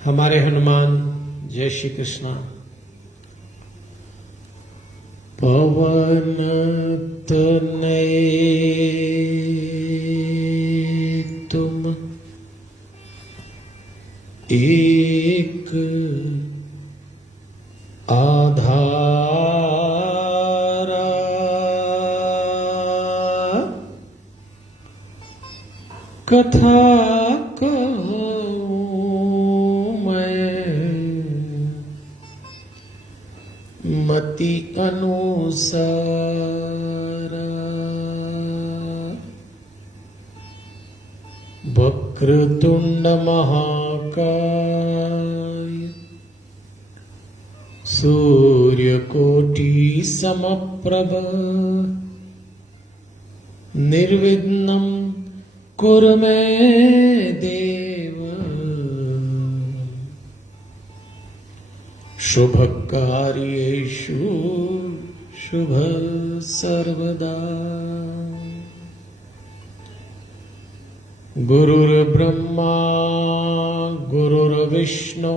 हमारे हनुमान। जय श्री कृष्णा। पवन तनय तुम एक आधारा, कथा मति अनुसार। वक्रतुंड महाकाय सूर्यकोटि समप्रभ निर्विघ्नं कुरु मे देव। शुभ कार्येषु शुभ सर्वदा। गुरुर्ब्रह्मा गुरुर्विष्णु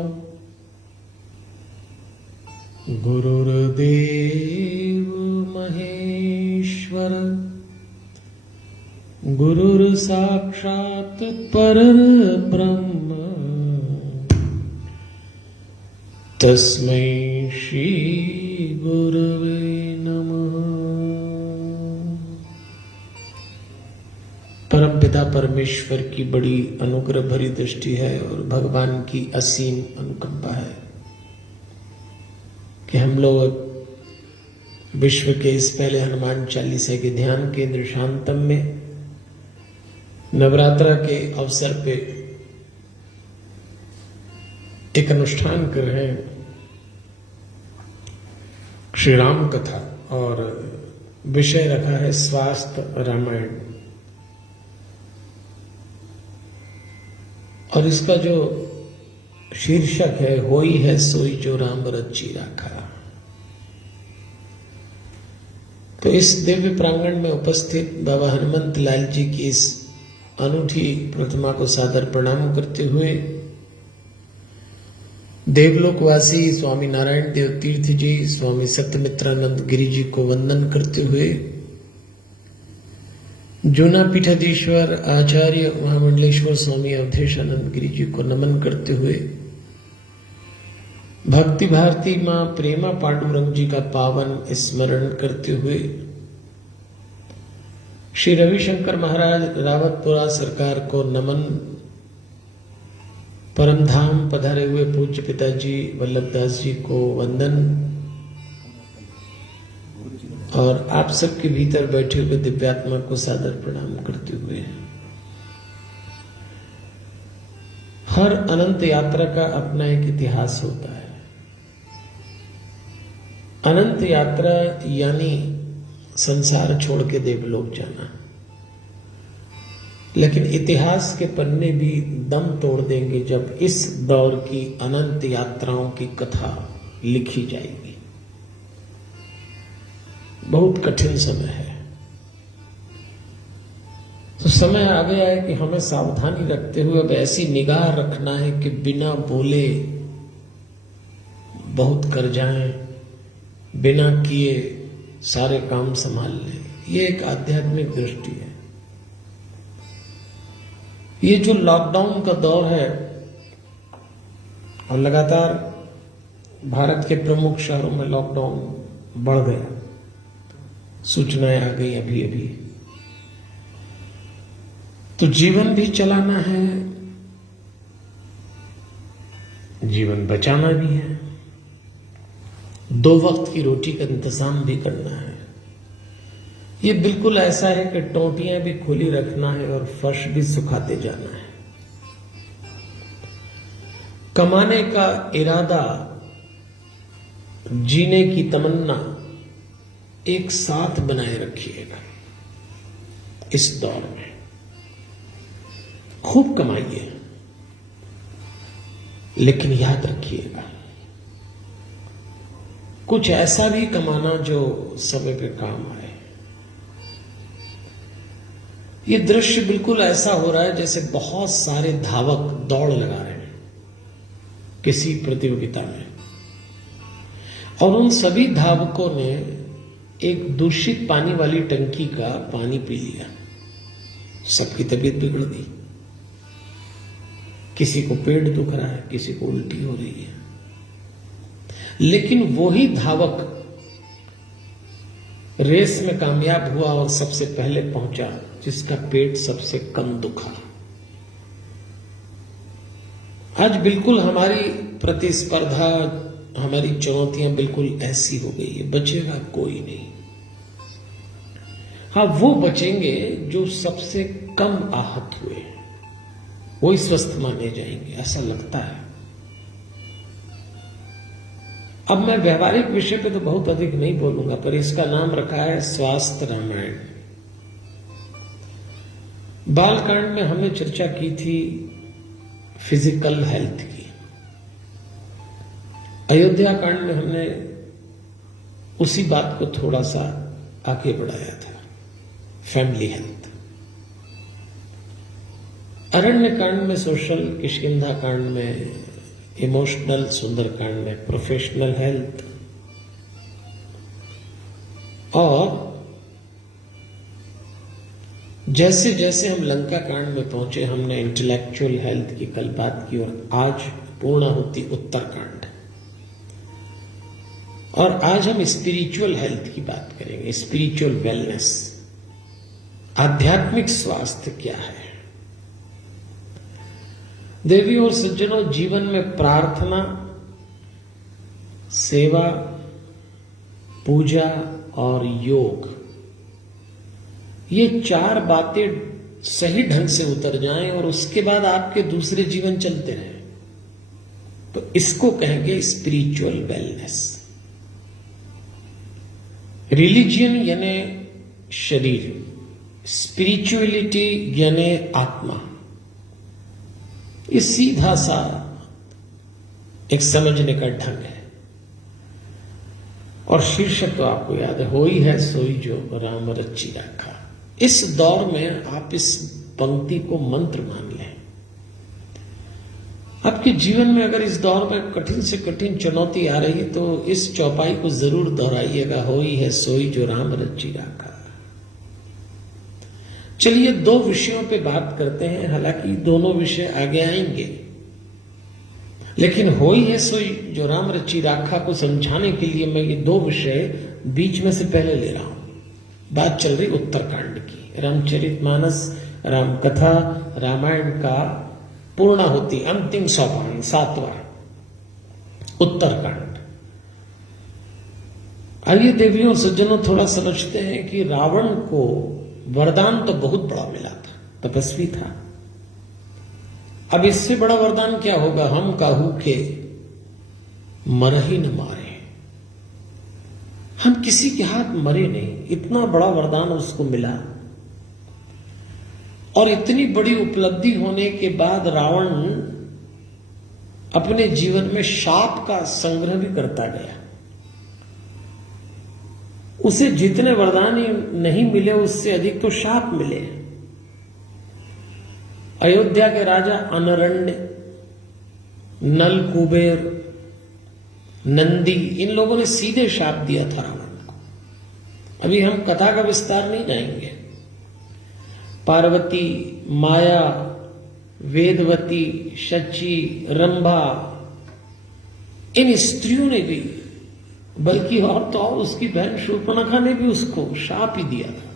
गुरुर्देव महेश्वर गुरुर्साक्षात् परब्रह्म तस्मै श्री गुरवे नमः। परमपिता परमेश्वर की बड़ी अनुग्रह भरी दृष्टि है और भगवान की असीम अनुकंपा है कि हम लोग विश्व के इस पहले हनुमान चालीसा के ध्यान केंद्र शांतम में नवरात्र के अवसर पे एक अनुष्ठान कर रहे हैं, श्री राम कथा, और विषय रखा है स्वास्थ्य रामायण। और इसका जो शीर्षक है होई है सोई जो राम रची राखा। तो इस दिव्य प्रांगण में उपस्थित बाबा हनुमंत लाल जी की इस अनूठी प्रतिमा को सादर प्रणाम करते हुए देवलोकवासी स्वामी नारायण देव तीर्थ जी, स्वामी सत्यमित्रानंद गिरी जी को वंदन करते हुए जूना पीठाधीश्वर आचार्य महामंडलेश्वर स्वामी अवधेशानंद गिरी जी को नमन करते हुए भक्ति भारती मां प्रेमा पांडुरंग जी का पावन स्मरण करते हुए श्री रविशंकर महाराज रावतपुरा सरकार को नमन, परमधाम पधारे हुए पूज्य पिताजी वल्लभदास जी को वंदन और आप सबके भीतर बैठे हुए दिव्यात्मा को सादर प्रणाम करते हुए हर अनंत यात्रा का अपना एक इतिहास होता है। अनंत यात्रा यानी संसार छोड़ के देवलोक जाना, लेकिन इतिहास के पन्ने भी दम तोड़ देंगे जब इस दौर की अनंत यात्राओं की कथा लिखी जाएगी। बहुत कठिन समय है, तो समय आ गया है कि हमें सावधानी रखते हुए अब ऐसी निगाह रखना है कि बिना बोले बहुत कर जाएं, बिना किए सारे काम संभाल लें। ये एक आध्यात्मिक दृष्टि है। ये जो लॉकडाउन का दौर है और लगातार भारत के प्रमुख शहरों में लॉकडाउन बढ़ गया, सूचनाएं आ गई अभी अभी, तो जीवन भी चलाना है, जीवन बचाना भी है, दो वक्त की रोटी का इंतजाम भी करना है। ये बिल्कुल ऐसा है कि टोंटियां भी खुली रखना है और फर्श भी सुखाते जाना है। कमाने का इरादा, जीने की तमन्ना एक साथ बनाए रखिएगा। इस दौर में खूब कमाइए, लेकिन याद रखिएगा कुछ ऐसा भी कमाना जो समय पे काम आए। ये दृश्य बिल्कुल ऐसा हो रहा है जैसे बहुत सारे धावक दौड़ लगा रहे हैं किसी प्रतियोगिता में, और उन सभी धावकों ने एक दूषित पानी वाली टंकी का पानी पी लिया। सबकी तबीयत बिगड़ गई, किसी को पेट दुख रहा है, किसी को उल्टी हो रही है। लेकिन वही धावक रेस में कामयाब हुआ और सबसे पहले पहुंचा जिसका पेट सबसे कम दुखा। आज बिल्कुल हमारी प्रतिस्पर्धा, हमारी चुनौतियां बिल्कुल ऐसी हो गई है, बचेगा कोई नहीं। हाँ, वो बचेंगे जो सबसे कम आहत हुए, वही स्वस्थ माने जाएंगे, ऐसा लगता है। अब मैं व्यवहारिक विषय पे तो बहुत अधिक नहीं बोलूंगा, पर इसका नाम रखा है स्वास्थ्य रामायण। बालकांड में हमने चर्चा की थी फिजिकल हेल्थ की, अयोध्या कांड में हमने उसी बात को थोड़ा सा आगे बढ़ाया था, फैमिली हेल्थ। अरण्य कांड में सोशल, किष्किंधा कांड में इमोशनल, सुंदर कांड में प्रोफेशनल हेल्थ, और जैसे जैसे हम लंका कांड में पहुंचे हमने इंटेलेक्चुअल हेल्थ की कल बात की, और आज पूर्णाहुति उत्तरकांड, और आज हम स्पिरिचुअल हेल्थ की बात करेंगे, स्पिरिचुअल वेलनेस, आध्यात्मिक स्वास्थ्य क्या है। देवी और सज्जनों, जीवन में प्रार्थना, सेवा, पूजा और योग, ये चार बातें सही ढंग से उतर जाएं और उसके बाद आपके दूसरे जीवन चलते रहें, तो इसको कहेंगे स्पिरिचुअल वेलनेस। रिलीजियन यानी शरीर, स्पिरिचुअलिटी यानी आत्मा। ये सीधा सा एक समझने का ढंग है, और शीर्षक तो आपको याद है, होई है सोई जो राम रची राखा। इस दौर में आप इस पंक्ति को मंत्र मान लें। आपके जीवन में अगर इस दौर में कठिन से कठिन चुनौती आ रही है तो इस चौपाई को जरूर दोहराइएगा, होई है सोई जो राम रची राखा। चलिए दो विषयों पे बात करते हैं, हालांकि दोनों विषय आगे आएंगे, लेकिन होई है सोई जो राम रची राखा को समझाने के लिए मैं ये दो विषय बीच में से पहले ले रहा हूं। बात चल रही उत्तरकांड की, रामचरितमानस, राम कथा, रामायण का पूर्णाहुति, अंतिम सोपान, 7वां उत्तरकांड। आइए देवियों और सज्जनों, थोड़ा समझते हैं कि रावण को वरदान तो बहुत बड़ा मिला था, तपस्वी था। अब इससे बड़ा वरदान क्या होगा, हम काहू के मरही न मारे। हम किसी के हाथ मरे नहीं, इतना बड़ा वरदान उसको मिला। और इतनी बड़ी उपलब्धि होने के बाद रावण अपने जीवन में शाप का संग्रह भी करता गया। उसे जितने वरदान नहीं मिले उससे अधिक तो शाप मिले। अयोध्या के राजा अनरण्य, नल कुबेर, नंदी, इन लोगों ने सीधे शाप दिया था रावण को। अभी हम कथा का विस्तार नहीं जाएंगे। पार्वती, माया, वेदवती, शची, रंभा, इन स्त्रियों ने भी, बल्कि और तो और उसकी बहन शूर्पणखा ने भी उसको शाप ही दिया था।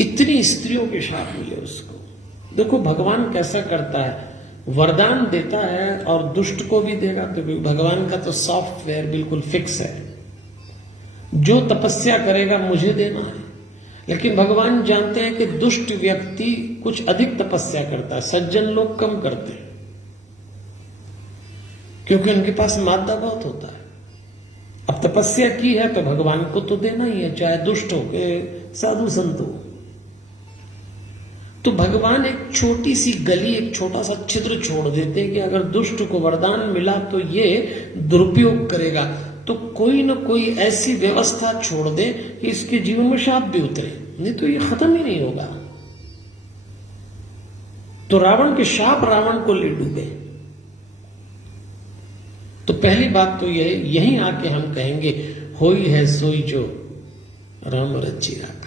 इतनी स्त्रियों के शाप मिले उसको। देखो भगवान कैसा करता है, वरदान देता है और दुष्ट को भी देगा, क्योंकि भगवान का तो सॉफ्टवेयर बिल्कुल फिक्स है। जो तपस्या करेगा मुझे देना है। लेकिन भगवान जानते हैं कि दुष्ट व्यक्ति कुछ अधिक तपस्या करता है, सज्जन लोग कम करते हैं, क्योंकि उनके पास मादा बहुत होता है। अब तपस्या की है तो भगवान को तो देना ही है, चाहे दुष्ट हो के साधु संत हो। तो भगवान एक छोटी सी गली, एक छोटा सा छिद्र छोड़ देते हैं कि अगर दुष्ट को वरदान मिला तो ये दुरुपयोग करेगा, तो कोई ना कोई ऐसी व्यवस्था छोड़ दे कि इसके जीवन में शाप भी उतरे, नहीं तो ये खत्म ही नहीं होगा। तो रावण के शाप रावण को ले डूबे। तो पहली बात तो यह, यहीं आके हम कहेंगे होई है सोई जो राम रची राखा।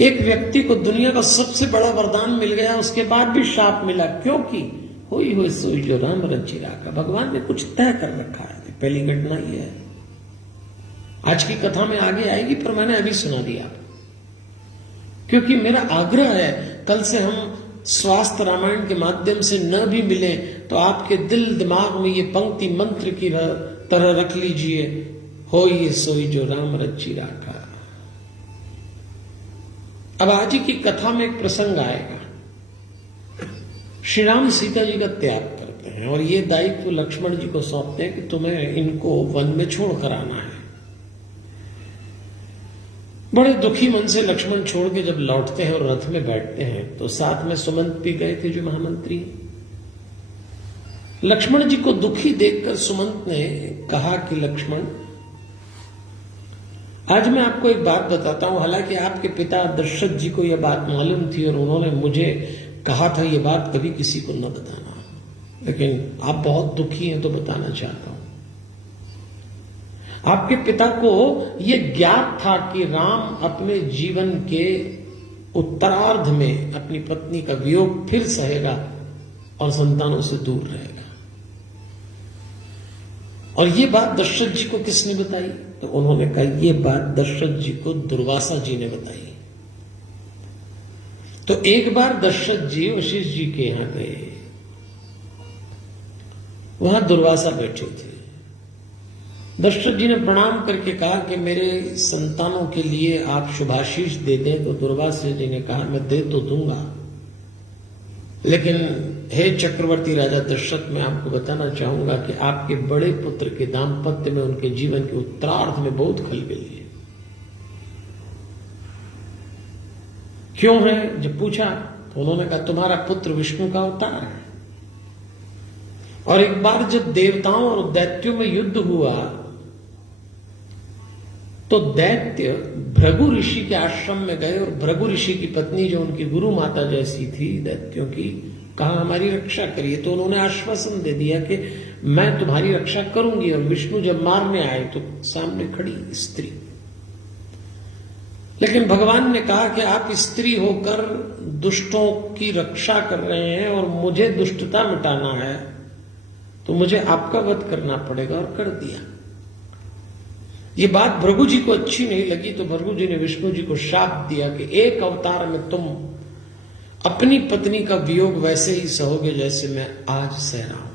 एक व्यक्ति को दुनिया का सबसे बड़ा वरदान मिल गया, उसके बाद भी शाप मिला, क्योंकि होई हुई सोई जो राम रची राखा। भगवान ने कुछ तय कर रखा है। पहली घटना यह है, आज की कथा में आगे आएगी पर मैंने अभी सुना दिया, क्योंकि मेरा आग्रह है कल से हम स्वास्थ्य रामायण के माध्यम से न भी मिले तो आपके दिल दिमाग में ये पंक्ति मंत्र की तरह रख लीजिए, हो ये सोई जो राम रची राखा। अब आज ही की कथा में एक प्रसंग आएगा। श्री राम सीता जी का त्याग करते हैं और ये दायित्व लक्ष्मण जी को सौंपते हैं कि तुम्हें इनको वन में छोड़ कर आना है। बड़े दुखी मन से लक्ष्मण छोड़ के जब लौटते हैं और रथ में बैठते हैं तो साथ में सुमंत भी गए थे, जो महामंत्री। लक्ष्मण जी को दुखी देखकर सुमंत ने कहा कि लक्ष्मण, आज मैं आपको एक बात बताता हूं। हालांकि आपके पिता दशरथ जी को यह बात मालूम थी और उन्होंने मुझे कहा था यह बात कभी किसी को न बताना, लेकिन आप बहुत दुखी हैं तो बताना चाहता हूं। आपके पिता को यह ज्ञात था कि राम अपने जीवन के उत्तरार्ध में अपनी पत्नी का वियोग फिर सहेगा और संतानों से दूर रहेगा। और ये बात दशरथ जी को किसने बताई? तो उन्होंने कहा यह बात दशरथ जी को दुर्वासा जी ने बताई। तो एक बार दशरथ जी वशिष्ठ जी के यहां गए, वहां दुर्वासा बैठे थे। दशरथ जी ने प्रणाम करके कहा कि मेरे संतानों के लिए आप शुभाशीष दे दें। तो दुर्वासा जी ने कहा मैं दे तो दूंगा, लेकिन हे चक्रवर्ती राजा दशरथ, मैं आपको बताना चाहूंगा कि आपके बड़े पुत्र के दाम्पत्य में, उनके जीवन के उत्तरार्ध में बहुत खलबली है। क्यों है? जब पूछा तो उन्होंने कहा तुम्हारा पुत्र विष्णु का अवतार है। और एक बार जब देवताओं और दैत्यों में युद्ध हुआ तो दैत्य भृगु ऋषि के आश्रम में गए और भृगु ऋषि की पत्नी, जो उनकी गुरु माता जैसी थी दैत्यों की, कहा हमारी रक्षा करिए। तो उन्होंने आश्वासन दे दिया कि मैं तुम्हारी रक्षा करूंगी। और विष्णु जब मारने आए तो सामने खड़ी स्त्री, लेकिन भगवान ने कहा कि आप स्त्री होकर दुष्टों की रक्षा कर रहे हैं और मुझे दुष्टता मिटाना है, तो मुझे आपका वध करना पड़ेगा। और कर दिया। ये बात भृगु जी को अच्छी नहीं लगी, तो भृगु जी ने विष्णु जी को शाप दिया कि एक अवतार में तुम अपनी पत्नी का वियोग वैसे ही सहोगे जैसे मैं आज सह रहा हूं।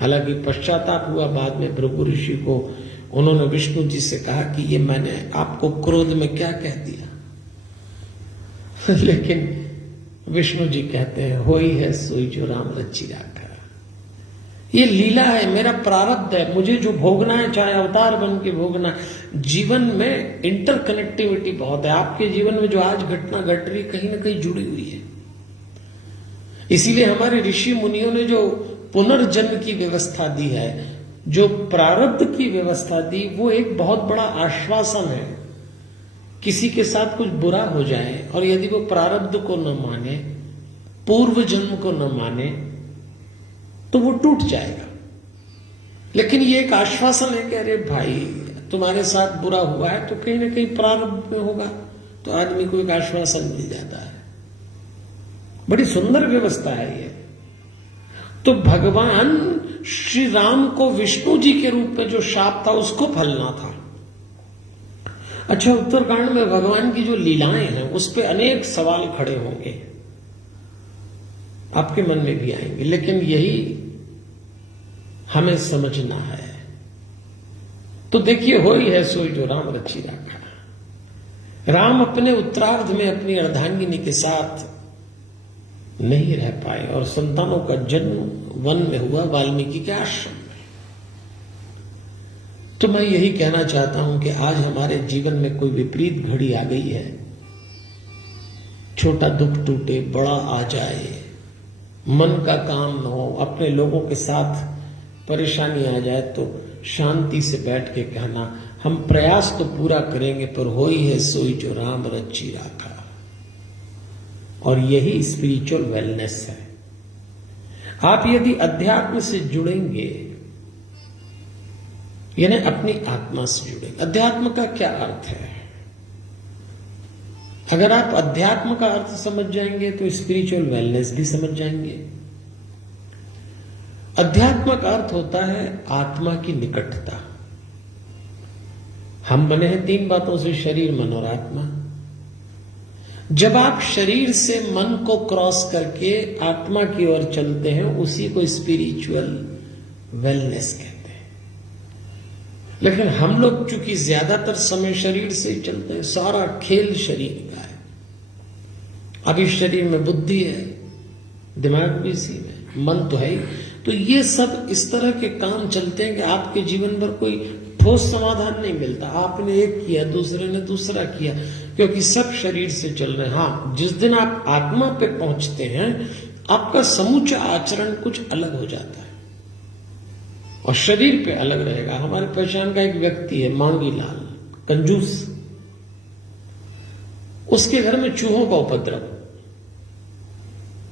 हालांकि पश्चाताप हुआ बाद में भृगु ऋषि को। उन्होंने विष्णु जी से कहा कि ये मैंने आपको क्रोध में क्या कह दिया। लेकिन विष्णु जी कहते हैं होई है सोई जो राम रची राखा। ये लीला है, मेरा प्रारब्ध है, मुझे जो भोगना है चाहे अवतार बन के भोगना। जीवन में इंटरकनेक्टिविटी बहुत है। आपके जीवन में जो आज घटना घट रही कहीं ना कहीं जुड़ी हुई है। इसीलिए हमारे ऋषि मुनियों ने जो पुनर्जन्म की व्यवस्था दी है, जो प्रारब्ध की व्यवस्था दी, वो एक बहुत बड़ा आश्वासन है। किसी के साथ कुछ बुरा हो जाए और यदि वो प्रारब्ध को न माने, पूर्व जन्म को न माने, तो वो टूट जाएगा। लेकिन ये एक आश्वासन है कि अरे भाई तुम्हारे साथ बुरा हुआ है तो कहीं ना कहीं प्रारब्ध में होगा, तो आदमी को एक आश्वासन मिल जाता है। बड़ी सुंदर व्यवस्था है ये। तो भगवान श्री राम को विष्णु जी के रूप में जो शाप था उसको फलना था। अच्छा, उत्तरकांड में भगवान की जो लीलाएं हैं उस पर अनेक सवाल खड़े होंगे, आपके मन में भी आएंगे, लेकिन यही हमें समझना है। तो देखिए, होई है सोई जो राम रची राखा। राम अपने उत्तरार्ध में अपनी अर्धांगिनी के साथ नहीं रह पाए और संतानों का जन्म वन में हुआ, वाल्मीकि के आश्रम में। तो मैं यही कहना चाहता हूं कि आज हमारे जीवन में कोई विपरीत घड़ी आ गई है, छोटा दुख टूटे, बड़ा आ जाए, मन का काम न हो, अपने लोगों के साथ परेशानी आ जाए, तो शांति से बैठ के कहना हम प्रयास तो पूरा करेंगे, पर होई है सोई जो राम रची राखा। और यही स्पिरिचुअल वेलनेस है। आप यदि अध्यात्म से जुड़ेंगे, यानी अपनी आत्मा से जुड़ेंगे। अध्यात्म का क्या अर्थ है? अगर आप अध्यात्म का अर्थ समझ जाएंगे तो स्पिरिचुअल वेलनेस भी समझ जाएंगे। अध्यात्म का अर्थ होता है आत्मा की निकटता। हम बने हैं 3 बातों से, शरीर, मन और आत्मा। जब आप शरीर से मन को क्रॉस करके आत्मा की ओर चलते हैं, उसी को स्पिरिचुअल वेलनेस कहते हैं। लेकिन हम लोग चूंकि ज्यादातर समय शरीर से ही चलते हैं, सारा खेल शरीर का है। अभी शरीर में बुद्धि है, दिमाग भी इसी में, मन तो है ही। तो ये सब इस तरह के काम चलते हैं कि आपके जीवन भर कोई ठोस समाधान नहीं मिलता। आपने एक किया, दूसरे ने दूसरा किया, क्योंकि सब शरीर से चल रहे हैं। हाँ, जिस दिन आप आत्मा पे पहुंचते हैं, आपका समूचा आचरण कुछ अलग हो जाता है और शरीर पे अलग रहेगा। हमारे पहचान का एक व्यक्ति है, मांगी लाल, कंजूस। उसके घर में चूहों का उपद्रव,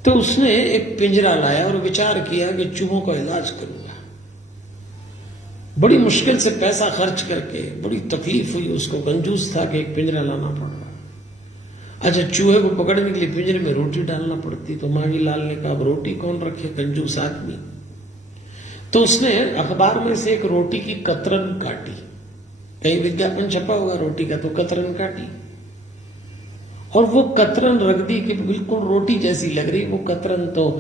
तो उसने एक पिंजरा लाया और विचार किया कि चूहों का इलाज करूंगा। बड़ी मुश्किल से पैसा खर्च करके, बड़ी तकलीफ हुई उसको, कंजूस था कि एक पिंजरा लाना पड़ा। अच्छा, चूहे को पकड़ने के लिए पिंजरे में रोटी डालना पड़ती, तो मांगी लाल ने कहा अब रोटी कौन रखे, कंजूस आदमी। तो उसने अखबार में से एक रोटी की कतरन काटी, कहीं विज्ञापन छपा होगा रोटी का, तो कतरन काटी और वो कतरन रख दी कि बिल्कुल रोटी जैसी लग रही वो कतरन। तो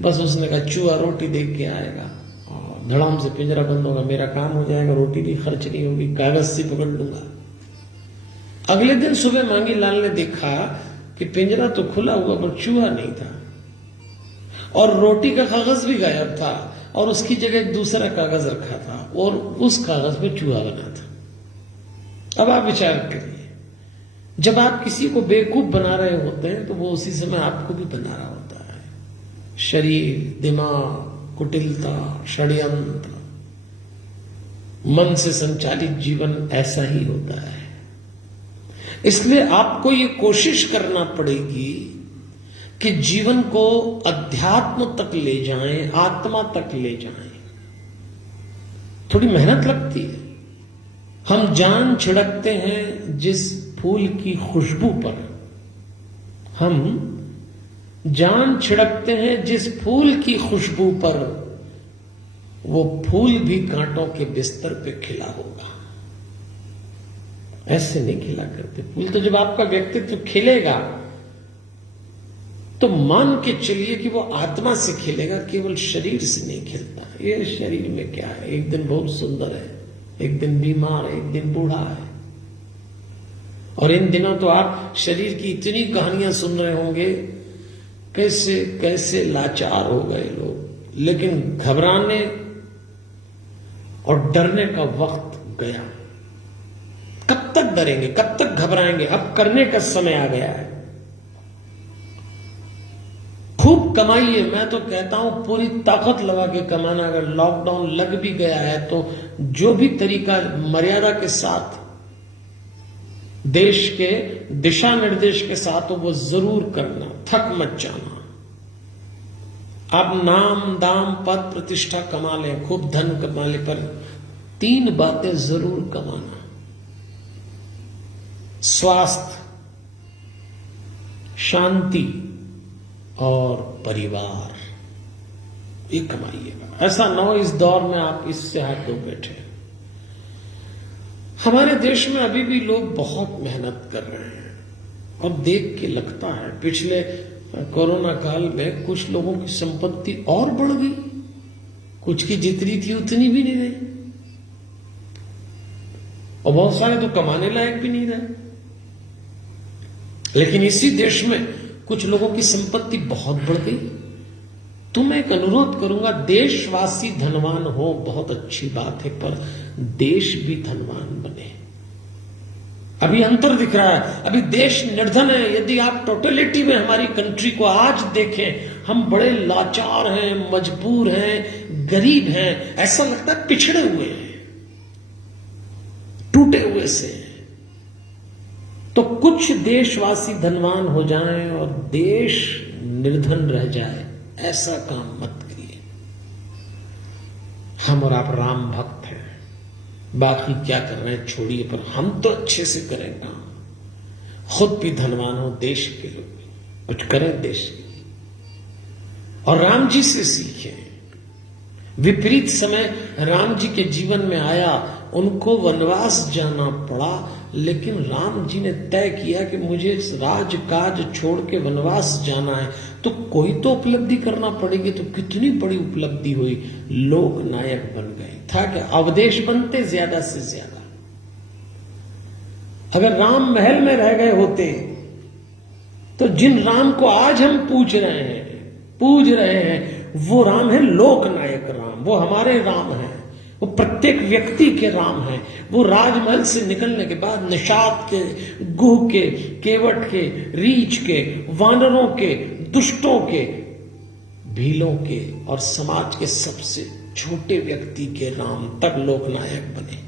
बस उसने कहा चूहा रोटी देख के आएगा और धड़ाम से पिंजरा बंद होगा, मेरा काम हो जाएगा, रोटी भी खर्च नहीं होगी, कागज से पकड़ लूंगा। अगले दिन सुबह मांगी लाल ने देखा कि पिंजरा तो खुला हुआ पर चूहा नहीं था और रोटी का कागज भी गायब था और उसकी जगह एक दूसरा कागज रखा था और उस कागज पे चूहा बना था। अब आप विचार करिए, जब आप किसी को बेवकूफ बना रहे होते हैं तो वो उसी समय आपको भी बना रहा होता है। शरीर, दिमाग, कुटिलता, षड्यंत्र, मन से संचालित जीवन ऐसा ही होता है। इसलिए आपको ये कोशिश करना पड़ेगी कि जीवन को अध्यात्म तक ले जाएं, आत्मा तक ले जाएं। थोड़ी मेहनत लगती है। हम जान छिड़कते हैं जिस फूल की खुशबू पर, हम जान छिड़कते हैं जिस फूल की खुशबू पर, वो फूल भी कांटों के बिस्तर पे खिला होगा। ऐसे नहीं खिला करते फूल। तो जब आपका व्यक्तित्व खिलेगा तो मान के चलिए कि वो आत्मा से खिलेगा, केवल शरीर से नहीं खिलता। ये शरीर में क्या है, एक दिन बहुत सुंदर है, एक दिन बीमार है, एक दिन बूढ़ा है। और इन दिनों तो आप शरीर की इतनी कहानियां सुन रहे होंगे, कैसे कैसे लाचार हो गए लोग। लेकिन घबराने और डरने का वक्त गया। कब तक डरेंगे, कब तक घबराएंगे? अब करने का समय आ गया है। खूब कमाइए। मैं तो कहता हूं पूरी ताकत लगा के कमाना। अगर लॉकडाउन लग भी गया है तो जो भी तरीका मर्यादा के साथ, देश के दिशा निर्देश के साथ हो, वो जरूर करना। थक मत जाना। आप नाम, दाम, पद, प्रतिष्ठा कमा लें, खूब धन कमा ले, पर 3 बातें जरूर कमाना। स्वास्थ्य, शांति और परिवार, ये कमाइएगा। ऐसा ना हो इस दौर में आप इससे हाथ धो बैठे। हमारे देश में अभी भी लोग बहुत मेहनत कर रहे हैं और देख के लगता है पिछले कोरोना काल में कुछ लोगों की संपत्ति और बढ़ गई, कुछ की जितनी थी उतनी भी नहीं रही और बहुत सारे तो कमाने लायक भी नहीं रहे। लेकिन इसी देश में कुछ लोगों की संपत्ति बहुत बढ़ गई। तो मैं एक अनुरोध करूंगा, देशवासी धनवान हो बहुत अच्छी बात है, पर देश भी धनवान बने। अभी अंतर दिख रहा है। अभी देश निर्धन है। यदि आप टोटलिटी में हमारी कंट्री को आज देखें, हम बड़े लाचार हैं, मजबूर हैं, गरीब हैं। ऐसा लगता है पिछड़े हुए हैं, टूटे हुए से। तो कुछ देशवासी धनवान हो जाएं और देश निर्धन रह जाए, ऐसा काम मत करिए। हम और आप राम भक्त हैं, बाकी क्या कर रहे हैं छोड़िए, पर हम तो अच्छे से करें काम, खुद भी धनवान हो, देश के लिए कुछ करें देश के लिए, और राम जी से सीखें। विपरीत समय राम जी के जीवन में आया, उनको वनवास जाना पड़ा, लेकिन राम जी ने तय किया कि मुझे राजकाज छोड़ के वनवास जाना है, तो कोई तो उपलब्धि करना पड़ेगी। तो कितनी बड़ी उपलब्धि हुई, लोक नायक बन गए। था क्या अवधेश बनते ज्यादा से ज्यादा। अगर राम महल में रह गए होते तो जिन राम को आज हम पूज रहे हैं वो राम है लोक नायक राम, वो हमारे राम हैं, वो प्रत्येक व्यक्ति के राम हैं। वो राजमहल से निकलने के बाद निषाद के, गुह के, केवट के, रीछ के, वानरों के, दुष्टों के, भीलों के और समाज के सबसे छोटे व्यक्ति के राम तब लोकनायक बने।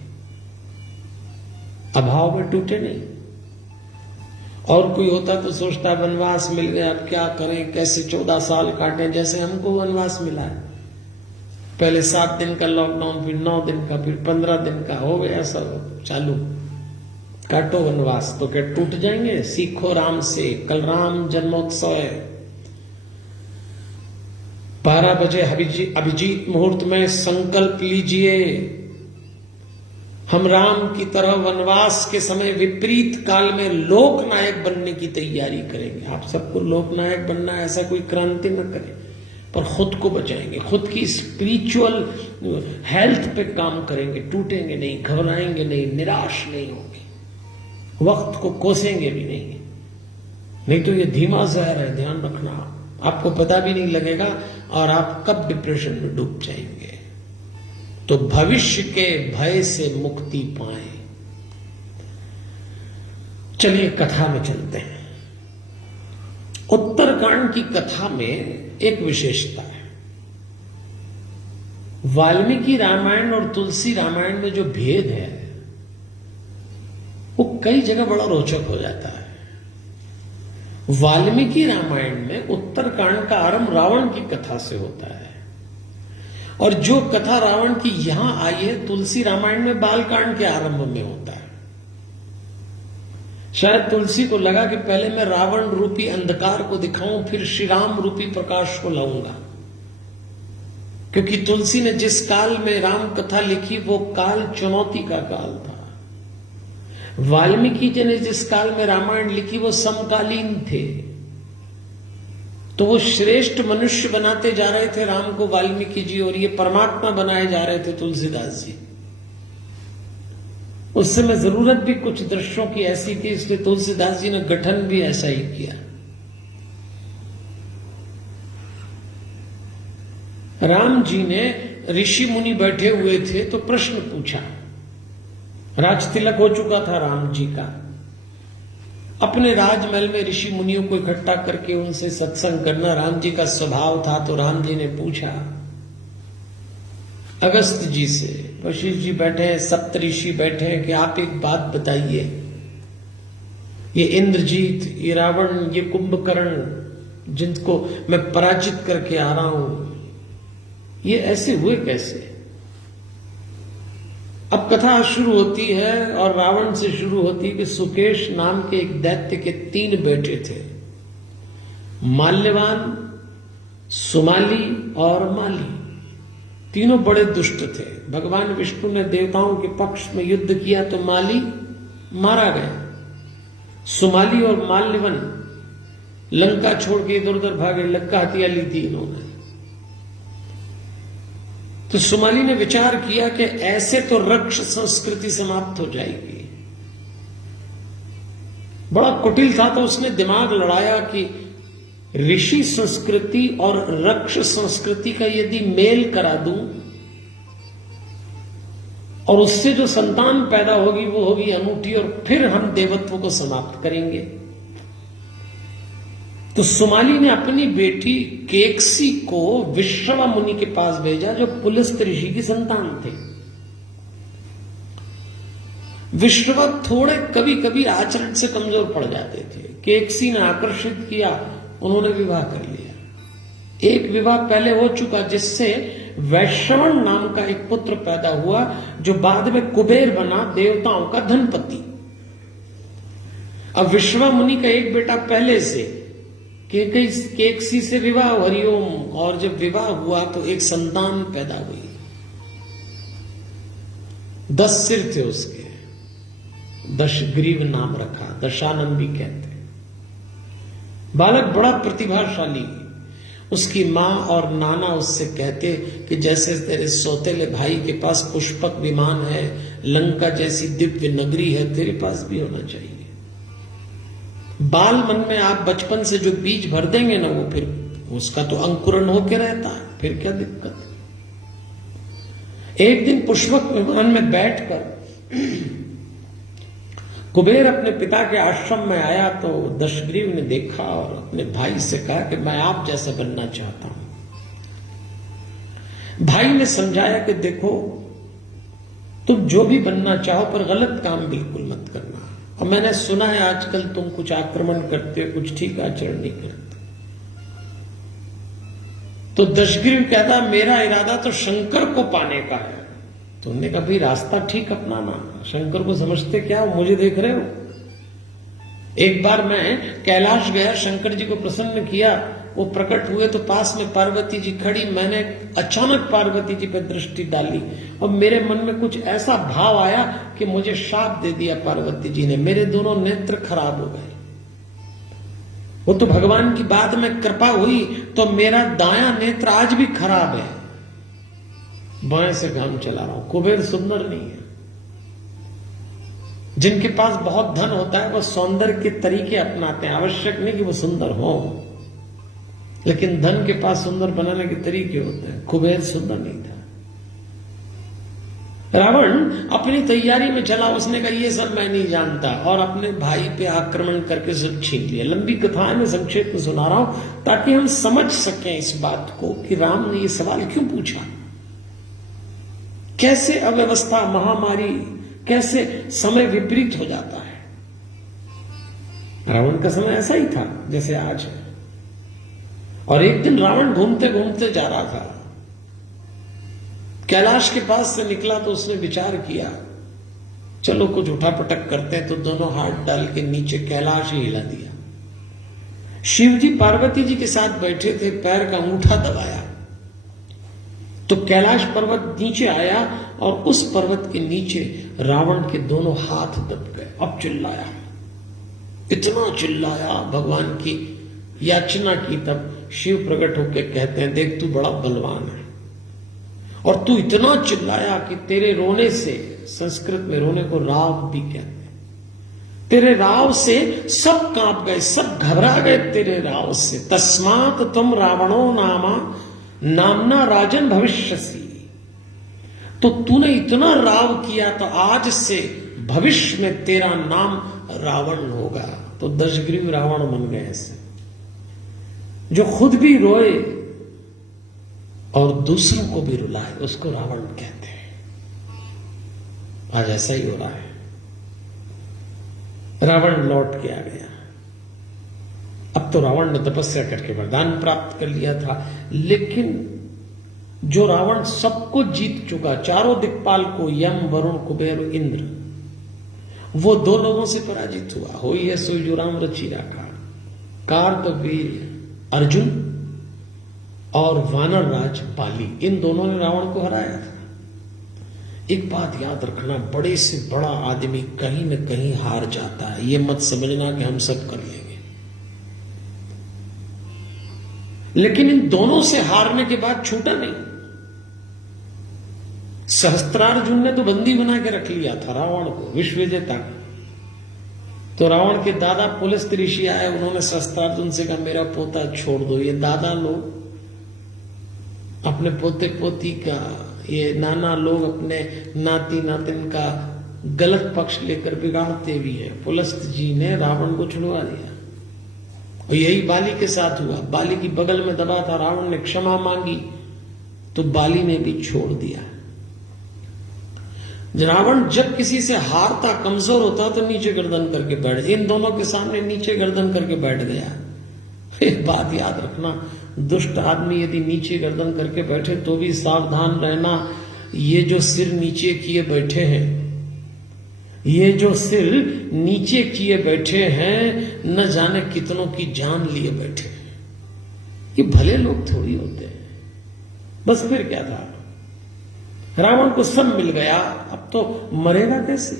अभाव में टूटे नहीं। और कोई होता तो सोचता वनवास मिल गया, अब क्या करें, कैसे 14 साल काटें, जैसे हमको वनवास मिला है। पहले 7 दिन का लॉकडाउन, फिर 9 दिन का, फिर 15 दिन का, हो गया सब चालू। काटो वनवास तो क्या टूट जाएंगे? सीखो राम से, कल राम जन्मोत्सव है। 12 बजे अभिजीत मुहूर्त में संकल्प लीजिए, हम राम की तरह वनवास के समय विपरीत काल में लोकनायक बनने की तैयारी करेंगे। आप सबको लोकनायक बनना है, ऐसा कोई क्रांति न करें, पर खुद को बचाएंगे, खुद की स्पिरिचुअल हेल्थ पे काम करेंगे, टूटेंगे नहीं, घबराएंगे नहीं, निराश नहीं होंगे, वक्त को कोसेंगे भी नहीं तो ये धीमा जहर है, ध्यान रखना। आपको पता भी नहीं लगेगा और आप कब डिप्रेशन में डूब जाएंगे। तो भविष्य के भय से मुक्ति पाए। चलिए कथा में चलते हैं। उत्तरकांड की कथा में एक विशेषता है। वाल्मीकि रामायण और तुलसी रामायण में जो भेद है वो कई जगह बड़ा रोचक हो जाता है। वाल्मीकि रामायण में उत्तरकांड का आरंभ रावण की कथा से होता है, और जो कथा रावण की यहां आई है तुलसी रामायण में बालकांड के आरंभ में होता है। शायद तुलसी को लगा कि पहले मैं रावण रूपी अंधकार को दिखाऊं, फिर श्री राम रूपी प्रकाश को लाऊंगा, क्योंकि तुलसी ने जिस काल में राम कथा लिखी वो काल चुनौती का काल था। वाल्मीकि जी ने जिस काल में रामायण लिखी वो समकालीन थे। तो वो श्रेष्ठ मनुष्य बनाते जा रहे थे राम को वाल्मीकि जी, और ये परमात्मा बनाए जा रहे थे तुलसीदास जी। उस समय जरूरत भी कुछ दृश्यों की ऐसी थी, इसलिए तुलसीदास जी ने गठन भी ऐसा ही किया। राम जी ने ऋषि मुनि बैठे हुए थे तो प्रश्न पूछा। राज तिलक हो चुका था राम जी का। अपने राजमहल में ऋषि मुनियों को इकट्ठा करके उनसे सत्संग करना राम जी का स्वभाव था। तो राम जी ने पूछा अगस्त जी से, वशिष्ठ जी बैठे हैं, सप्त ऋषि बैठे हैं, कि आप एक बात बताइए, ये इंद्रजीत, ये रावण, ये कुंभकर्ण जिनको मैं पराजित करके आ रहा हूं, ये ऐसे हुए कैसे? अब कथा शुरू होती है और रावण से शुरू होती है कि सुकेश नाम के एक दैत्य के 3 बेटे थे, माल्यवान, सुमाली और माली। तीनों बड़े दुष्ट थे। भगवान विष्णु ने देवताओं के पक्ष में युद्ध किया तो माली मारा गया। सुमाली और माल्यवन लंका छोड़ के इधर उधर भागे, लंका हथिया ली थी इन्होंने। तो सुमाली ने विचार किया कि ऐसे तो रक्ष संस्कृति समाप्त हो जाएगी। बड़ा कुटिल था, तो उसने दिमाग लड़ाया कि ऋषि संस्कृति और रक्ष संस्कृति का यदि मेल करा दूं और उससे जो संतान पैदा होगी वो होगी अनूठी, और फिर हम देवत्व को समाप्त करेंगे। तो सुमाली ने अपनी बेटी केकसी को विश्रवा मुनि के पास भेजा, जो पुलस्त ऋषि की संतान थे। विष्णुवत थोड़े कभी कभी आचरण से कमजोर पड़ जाते थे कि एक सी ने आकर्षित किया, उन्होंने विवाह कर लिया। एक विवाह पहले हो चुका जिससे वैश्रवण नाम का एक पुत्र पैदा हुआ जो बाद में कुबेर बना, देवताओं का धनपति। अब विश्वा मुनि का एक बेटा पहले से केकसी से विवाह, हरिओम, और जब विवाह हुआ तो एक संतान पैदा हुई। 10 सिर थे उसके, दशग्रीव नाम रखा, दशानन भी कहते। बालक बड़ा प्रतिभाशाली। उसकी मां और नाना उससे कहते कि जैसे तेरे सौतेले भाई के पास पुष्पक विमान है, लंका जैसी दिव्य नगरी है, तेरे पास भी होना चाहिए। बाल मन में आप बचपन से जो बीज भर देंगे ना, वो फिर उसका तो अंकुरण होके रहता है, फिर क्या दिक्कत। एक दिन पुष्पक विमान में बैठकर कुबेर अपने पिता के आश्रम में आया तो दशग्रीव ने देखा और अपने भाई से कहा कि मैं आप जैसा बनना चाहता हूं। भाई ने समझाया कि देखो, तुम जो भी बनना चाहो पर गलत काम बिल्कुल मत करना। और मैंने सुना है आजकल तुम कुछ आक्रमण करते हो, कुछ ठीक आचरण नहीं करते। तो दशग्रीव कहता मेरा इरादा तो शंकर को पाने का है। तो उन्होंने कहा भाई रास्ता ठीक अपनाना, शंकर को समझते क्या हो, मुझे देख रहे हो। एक बार मैं कैलाश गया, शंकर जी को प्रसन्न किया, वो प्रकट हुए तो पास में पार्वती जी खड़ी। मैंने अचानक पार्वती जी पर दृष्टि डाली और मेरे मन में कुछ ऐसा भाव आया कि मुझे शाप दे दिया पार्वती जी ने। मेरे दोनों नेत्र खराब हो गए। वो तो भगवान की बात में कृपा हुई तो मेरा दायां नेत्र आज भी खराब है, बाएं से काम चला रहा हूं। कुबेर सुंदर नहीं है। जिनके पास बहुत धन होता है वो सौंदर्य के तरीके अपनाते हैं। आवश्यक नहीं कि वो सुंदर हो, लेकिन धन के पास सुंदर बनाने के तरीके होते हैं। कुबेर सुंदर नहीं था। रावण अपनी तैयारी में चला, उसने कहा ये सब मैं नहीं जानता, और अपने भाई पे आक्रमण करके सब छीन लिया। लंबी कथा है, मैं संक्षेप में सुना रहा हूं ताकि हम समझ सकें इस बात को कि राम ने ये सवाल क्यों पूछा। कैसे अव्यवस्था, महामारी, कैसे समय विपरीत हो जाता है। रावण का समय ऐसा ही था जैसे आज है। और एक दिन रावण घूमते घूमते जा रहा था, कैलाश के पास से निकला तो उसने विचार किया चलो कुछ उठापटक करते हैं। तो दोनों हाथ डाल के नीचे कैलाश ही हिला दिया। शिवजी पार्वती जी के साथ बैठे थे, पैर का अंगूठा दबाया तो कैलाश पर्वत नीचे आया और उस पर्वत के नीचे रावण के दोनों हाथ दब गए। अब चिल्लाया, इतना चिल्लाया, भगवान की याचना की। तब शिव प्रकट होकर कहते हैं देख तू बड़ा बलवान है और तू इतना चिल्लाया कि तेरे रोने से, संस्कृत में रोने को राव भी कहते हैं, तेरे राव से सब कांप गए, सब घबरा गए तेरे राव से। तस्मात तुम रावणो नामना राजन भविष्यसि। तो तूने इतना राव किया तो आज से भविष्य में तेरा नाम रावण होगा। तो दशग्रीव रावण बन गए ऐसे, जो खुद भी रोए और दूसरों को भी रुलाए, उसको रावण कहते हैं। आज ऐसा ही हो रहा है। रावण लौट के आ गया। अब तो रावण ने तपस्या करके वरदान प्राप्त कर लिया था, लेकिन जो रावण सबको जीत चुका, चारों दिक्पाल को, यम, वरुण, कुबेर, इंद्र, वो 2 लोगों से पराजित हुआ। हो ये सोई जो राम रची राखा। कार्तवीर्य अर्जुन और वानर राज बाली, इन दोनों ने रावण को हराया था। एक बात याद रखना, बड़े से बड़ा आदमी कहीं न कहीं हार जाता है। ये मत समझना कि हम सब कर लेंगे। लेकिन इन दोनों से हारने के बाद छूटा नहीं। सहस्त्रार्जुन ने तो बंदी बना के रख लिया था रावण को, विश्व विजेता। तो रावण के दादा पुलस्त्य ऋषि आए, उन्होंने सहस्त्रार्जुन से कहा मेरा पोता छोड़ दो। ये दादा लोग अपने पोते पोती का, ये नाना लोग अपने नाती नातिन का गलत पक्ष लेकर बिगाड़ते भी हैं। पुलस्त्य जी ने रावण को छुड़वा दिया। और यही बाली के साथ हुआ। बाली की बगल में दबा था, रावण ने क्षमा मांगी तो बाली ने भी छोड़ दिया। रावण जब किसी से हारता, कमजोर होता तो नीचे गर्दन करके बैठ, इन दोनों के सामने नीचे गर्दन करके बैठ गया। एक बात याद रखना, दुष्ट आदमी यदि नीचे गर्दन करके बैठे तो भी सावधान रहना, ये जो सिर नीचे किए बैठे हैं, ये जो सिर नीचे किए बैठे हैं, न जाने कितनों की जान लिए बैठे हैं। ये भले लोग थोड़ी होते हैं। बस फिर क्या था, रावण को सब मिल गया, अब तो मरेगा कैसे,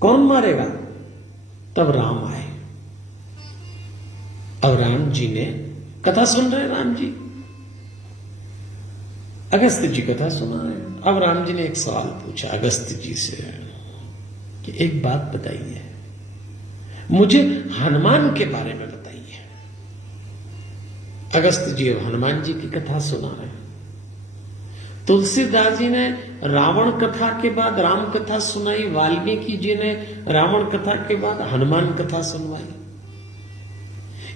कौन मारेगा? तब राम आए। अब राम जी ने कथा सुन रहे, राम जी अगस्त्य जी कथा सुना रहे। अब राम जी ने एक सवाल पूछा अगस्त्य जी से कि एक बात बताइए, मुझे हनुमान के बारे में बताइए। अगस्त्य जी अब हनुमान जी की कथा सुना रहे। तुलसीदास जी ने रावण कथा के बाद राम कथा सुनाई, वाल्मीकि जी ने रावण कथा के बाद हनुमान कथा सुनवाई।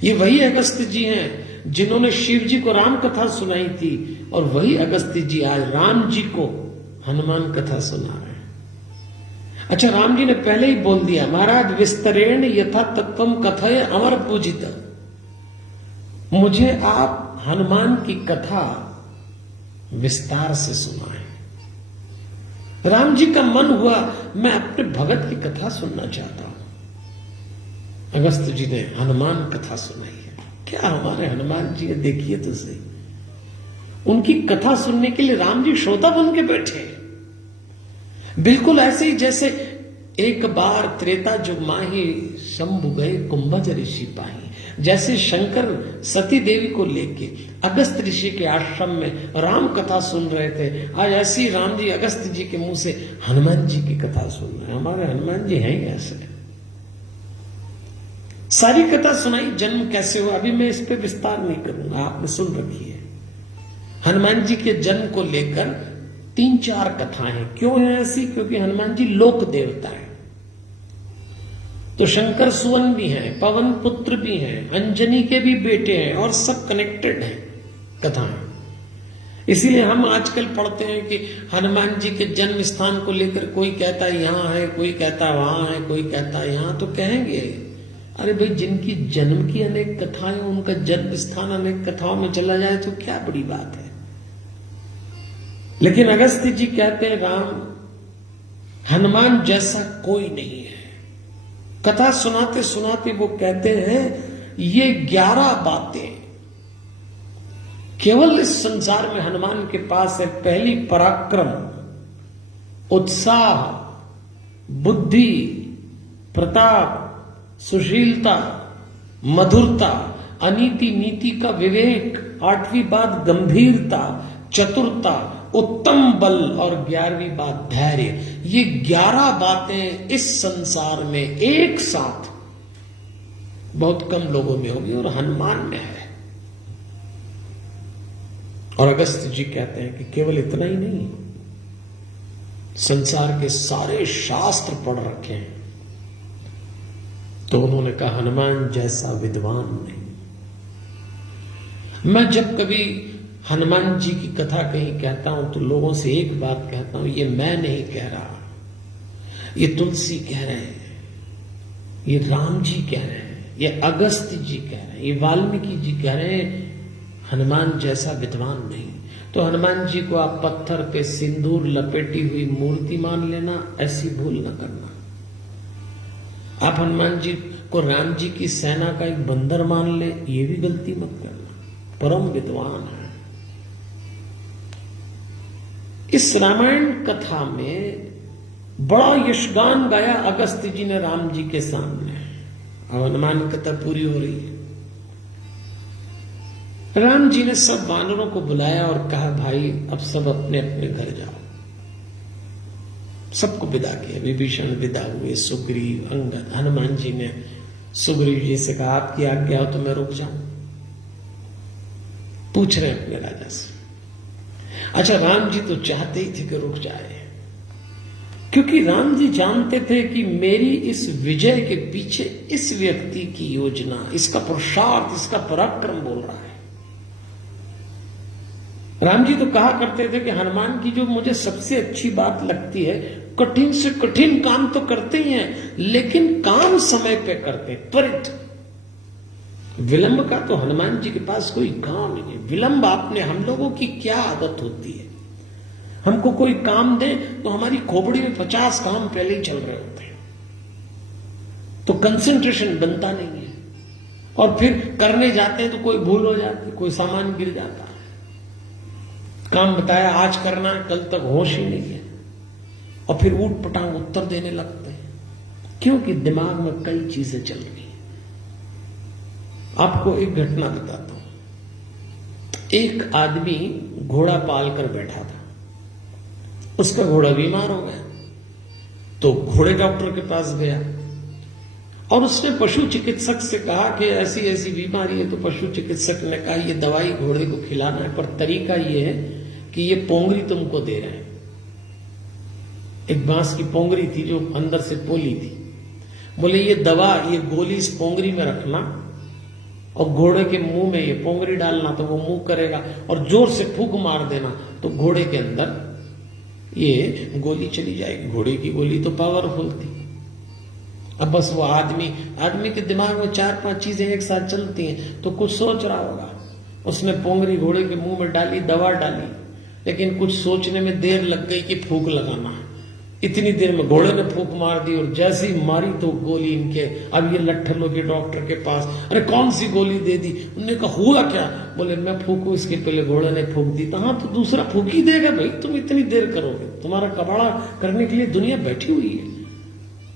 ये वही अगस्त्य जी हैं जिन्होंने शिव जी को राम कथा सुनाई थी, और वही अगस्त्य जी आज राम जी को हनुमान कथा सुना रहे हैं। अच्छा, राम जी ने पहले ही बोल दिया, महाराज विस्तरेण यथा तत्वम कथय अमर पूजित, मुझे आप हनुमान की कथा विस्तार से सुनाएं। राम जी का मन हुआ, मैं अपने भगत की कथा सुनना चाहता हूं। अगस्त्य जी ने हनुमान कथा सुनाई है। क्या हमारे हनुमान जी, देखिए तो सही, उनकी कथा सुनने के लिए राम जी श्रोता बन के बैठे, बिल्कुल ऐसे ही जैसे एक बार त्रेता जुग माही शंभु गए कुंभज ऋषि पाही। जैसे शंकर सती देवी को लेके अगस्त ऋषि के आश्रम में राम कथा सुन रहे थे, आज ऐसे ही राम जी अगस्त जी के मुंह से हनुमान जी की कथा सुन रहे हैं। हमारे हनुमान जी हैं ही ऐसे। सारी कथा सुनाई, जन्म कैसे हुआ, अभी मैं इस पे विस्तार नहीं करूंगा, आपने सुन रखी है। हनुमान जी के जन्म को लेकर 3-4 कथाएं हैं। क्यों है ऐसी? क्योंकि हनुमान जी लोक देवता है। तो शंकर सुवन भी हैं, पवन पुत्र भी हैं, अंजनी के भी बेटे हैं, और सब कनेक्टेड हैं कथाएं। इसीलिए हम आजकल पढ़ते हैं कि हनुमान जी के जन्म स्थान को लेकर कोई कहता है यहां है, कोई कहता है वहां है, कोई कहता है यहां। तो कहेंगे, अरे भाई, जिनकी जन्म की अनेक कथाएं, उनका जन्म स्थान अनेक कथाओं में चला जाए तो क्या बड़ी बात है। लेकिन अगस्त्य जी कहते हैं, राम हनुमान जैसा कोई नहीं है। कथा सुनाते सुनाते वो कहते हैं, ये 11 बातें केवल इस संसार में हनुमान के पास है। पहली, पराक्रम, उत्साह, बुद्धि, प्रताप, सुशीलता, मधुरता, अनीति नीति का विवेक, 8वीं बात गंभीरता, चतुरता, उत्तम बल, और 11वीं बात धैर्य। ये 11 बातें इस संसार में एक साथ बहुत कम लोगों में होगी, और हनुमान में है। और अगस्त्य जी कहते हैं कि केवल इतना ही नहीं, संसार के सारे शास्त्र पढ़ रखे हैं। तो उन्होंने कहा, हनुमान जैसा विद्वान नहीं। मैं जब कभी हनुमान जी की कथा कहीं कहता हूं तो लोगों से एक बात कहता हूं, ये मैं नहीं कह रहा, ये तुलसी कह रहे हैं, ये राम जी कह रहे हैं, ये अगस्त्य जी कह रहे हैं, ये वाल्मीकि जी कह रहे हैं, हनुमान जैसा विद्वान नहीं। तो हनुमान जी को आप पत्थर पे सिंदूर लपेटी हुई मूर्ति मान लेना, ऐसी भूल न करना। आप हनुमान जी को राम जी की सेना का एक बंदर मान ले, ये भी गलती मत करना। परम विद्वान है। इस रामायण कथा में बड़ा यशगान गाया अगस्त्य जी ने राम जी के सामने। अब हनुमान कथा पूरी हो रही है। राम जी ने सब वानरों को बुलाया और कहा, भाई अब सब अपने अपने घर जाओ। सबको विदा किया, विभीषण विदा हुए, सुग्रीव, अंगद। हनुमान जी ने सुग्रीव जी से कहा, आपकी आज्ञा हो तो मैं रुक जाऊं। पूछ रहे अपने राजा से। अच्छा, राम जी तो चाहते ही थे कि रुक जाए, क्योंकि राम जी जानते थे कि मेरी इस विजय के पीछे इस व्यक्ति की योजना, इसका पुरुषार्थ, इसका पराक्रम बोल रहा है। राम जी तो कहा करते थे कि हनुमान की जो मुझे सबसे अच्छी बात लगती है, कठिन से कठिन काम तो करते ही हैं, लेकिन काम समय पे करते, त्वरित। विलंब का तो हनुमान जी के पास कोई काम नहीं। विलंब आपने, हम लोगों की क्या आदत होती है, हमको कोई काम दे तो हमारी खोपड़ी में 50 काम पहले ही चल रहे होते हैं, तो कंसंट्रेशन बनता नहीं है, और फिर करने जाते हैं तो कोई भूल हो जाती है, कोई सामान गिर जाता है। काम बताया आज करना है, कल तक होश ही नहीं है, और फिर ऊट पटांग उत्तर देने लगते हैं, क्योंकि दिमाग में कई चीजें चल रही हैं। आपको एक घटना बताता हूं। एक आदमी घोड़ा पाल कर बैठा था, उसका घोड़ा बीमार हो गया, तो घोड़े डॉक्टर के पास गया और उसने पशु चिकित्सक से कहा कि ऐसी ऐसी बीमारी है। तो पशु चिकित्सक ने कहा ये दवाई घोड़े को खिलाना है, पर तरीका ये है कि ये पोंगरी तुमको दे रहे हैं। एक बांस की पोंगरी थी जो अंदर से पोली थी। बोले ये दवा, ये गोली इस पोंगरी में रखना और घोड़े के मुंह में ये पोंगरी डालना, तो वो मुंह करेगा, और जोर से फूंक मार देना तो घोड़े के अंदर ये गोली चली जाएगी। घोड़े की गोली तो पावरफुल थी। अब बस वो आदमी के दिमाग में 4-5 चीजें एक साथ चलती हैं, तो कुछ सोच रहा होगा। उसने पोंगरी घोड़े के मुंह में डाली, दवा डाली, लेकिन कुछ सोचने में देर लग गई कि फूंक लगाना है। इतनी देर में घोड़े ने फूंक मार दी, और जैसी मारी तो गोली इनके, अब ये लट्ठे लोगे डॉक्टर के पास, अरे कौन सी गोली दे दी? उन्होंने कहा हुआ क्या? बोले मैं फूंकू इसके पहले घोड़े ने फूंक दी। तो हाँ, तो दूसरा फूंक ही देगा भाई, तुम इतनी देर करोगे? तुम्हारा कबाड़ा करने के लिए दुनिया बैठी हुई है।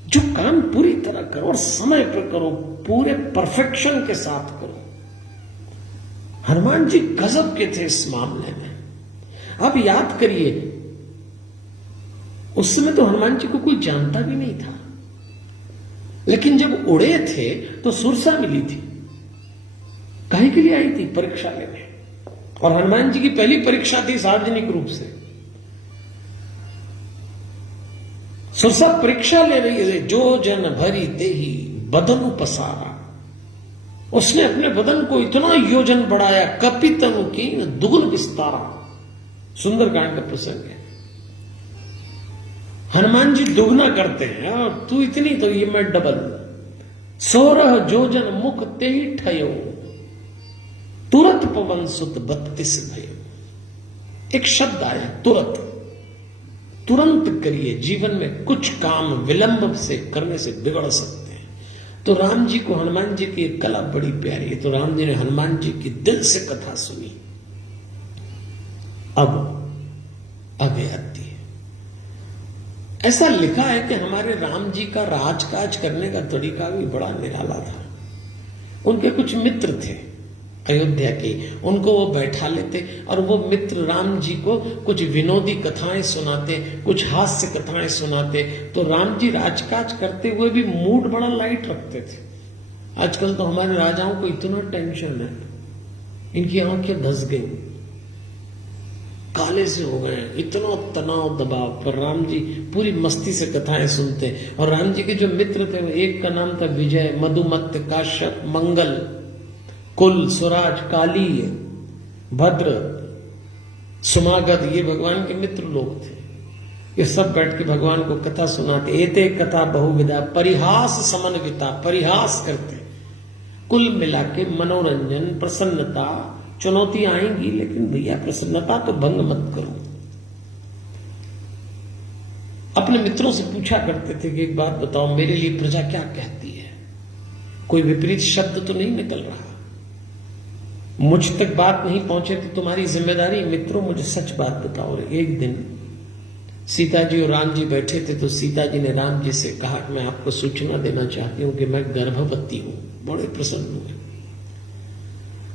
जो काम पूरी तरह करो और समय पर करो, पूरे परफेक्शन के साथ करो। हनुमान जी गजब के थे इस मामले में। अब याद करिए, उस समय तो हनुमान जी को कोई जानता भी नहीं था, लेकिन जब उड़े थे तो सुरसा मिली थी। काहे के लिए आई थी? परीक्षा लेने। और हनुमान जी की पहली परीक्षा थी सार्वजनिक रूप से। सुरसा परीक्षा ले रही है। जो जन भरी देही बदन पसारा, उसने अपने बदन को इतना योजन बढ़ाया, कपि तनु की दुगुन विस्तारा। सुंदरकांड का प्रसंग है। हनुमान जी दुगना करते हैं, और तू इतनी तो ये मैं डबल। 16 जोजन मुख ते ही ठयो, तुरत पवन सुत 32 भयो। एक शब्द आया तुरत। तुरंत करिए। जीवन में कुछ काम विलंब से करने से बिगड़ सकते हैं। तो राम जी को हनुमान जी की एक कला बड़ी प्यारी है। तो राम जी ने हनुमान जी की दिल से कथा सुनी। अब आगे आती है। ऐसा लिखा है कि हमारे राम जी का राजकाज करने का तरीका भी बड़ा निराला था। उनके कुछ मित्र थे अयोध्या के, उनको वो बैठा लेते, और वो मित्र राम जी को कुछ विनोदी कथाएं सुनाते, कुछ हास्य कथाएं सुनाते। तो राम जी राजकाज करते हुए भी मूड बड़ा लाइट रखते थे। आजकल तो हमारे राजाओं को इतना टेंशन है, इनकी आंखें धस गई, काले से हो गए, इतना तनाव दबाव। पर राम जी पूरी मस्ती से कथाएं सुनते। और राम जी के जो मित्र थे, एक का नाम था विजय, मधुमत्त, काश्यप, मंगल, कुल, स्वराज, काली, भद्र, सुमागध, ये भगवान के मित्र लोग थे। ये सब बैठ के भगवान को कथा सुनाते। एते कथा बहुविधा परिहास समन्विता, परिहास करते। कुल मिला के मनोरंजन, प्रसन्नता, चुनौती आएंगी, लेकिन भैया प्रसन्नता तो भंग मत करो। अपने मित्रों से पूछा करते थे कि एक बात बताओ, मेरे लिए प्रजा क्या कहती है? कोई विपरीत शब्द तो नहीं निकल रहा? मुझ तक बात नहीं पहुंचे तो तुम्हारी जिम्मेदारी। मित्रों, मुझे सच बात बताओ। एक दिन सीता जी और राम जी बैठे थे, तो सीता जी ने राम जी से कहा कि मैं आपको सूचना देना चाहती हूं कि मैं गर्भवती हूं। बड़े प्रसन्न हुए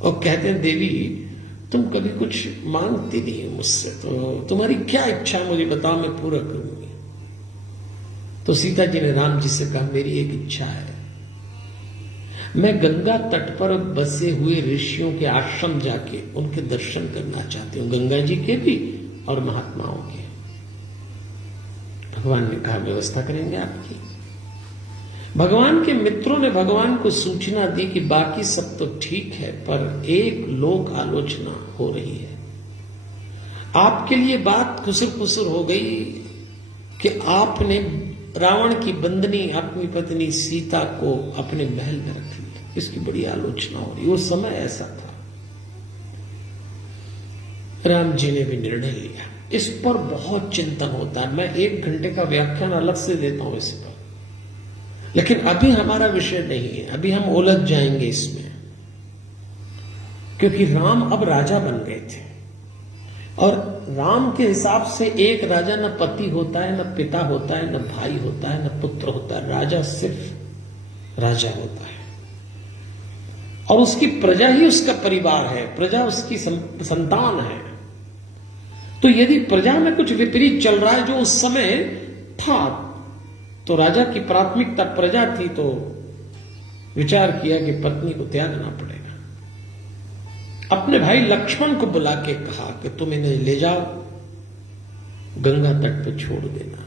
और कहते हैं, देवी तुम कभी कुछ मांगती नहीं हो मुझसे, तो तुम्हारी क्या इच्छा है मुझे बताओ, मैं पूरा करूंगी। तो सीता जी ने राम जी से कहा, मेरी एक इच्छा है, मैं गंगा तट पर बसे हुए ऋषियों के आश्रम जाके उनके दर्शन करना चाहती हूं, गंगा जी के भी और महात्माओं के। भगवान ने कहा, व्यवस्था करेंगे आपकी। भगवान के मित्रों ने भगवान को सूचना दी कि बाकी सब तो ठीक है, पर एक लोक आलोचना हो रही है। आपके लिए बात खुसर खुसर हो गई कि आपने रावण की बंदनी अपनी पत्नी सीता को अपने महल में रख लिया। इसकी बड़ी आलोचना हो रही, वो समय ऐसा था। राम जी ने भी निर्णय लिया। इस पर बहुत चिंतन होता है, मैं 1 घंटे का व्याख्यान अलग से देता हूं इस पर, लेकिन अभी हमारा विषय नहीं है, अभी हम उलझ जाएंगे इसमें, क्योंकि राम अब राजा बन गए थे और राम के हिसाब से एक राजा न पति होता है, न पिता होता है, न भाई होता है, न पुत्र होता है। राजा सिर्फ राजा होता है और उसकी प्रजा ही उसका परिवार है, प्रजा उसकी संतान है। तो यदि प्रजा में कुछ विपरीत चल रहा है जो उस समय था, तो राजा की प्राथमिकता प्रजा थी, तो विचार किया कि पत्नी को त्यागना पड़ेगा। अपने भाई लक्ष्मण को बुला के कहा कि तुम इन्हें ले जाओ, गंगा तट पे छोड़ देना।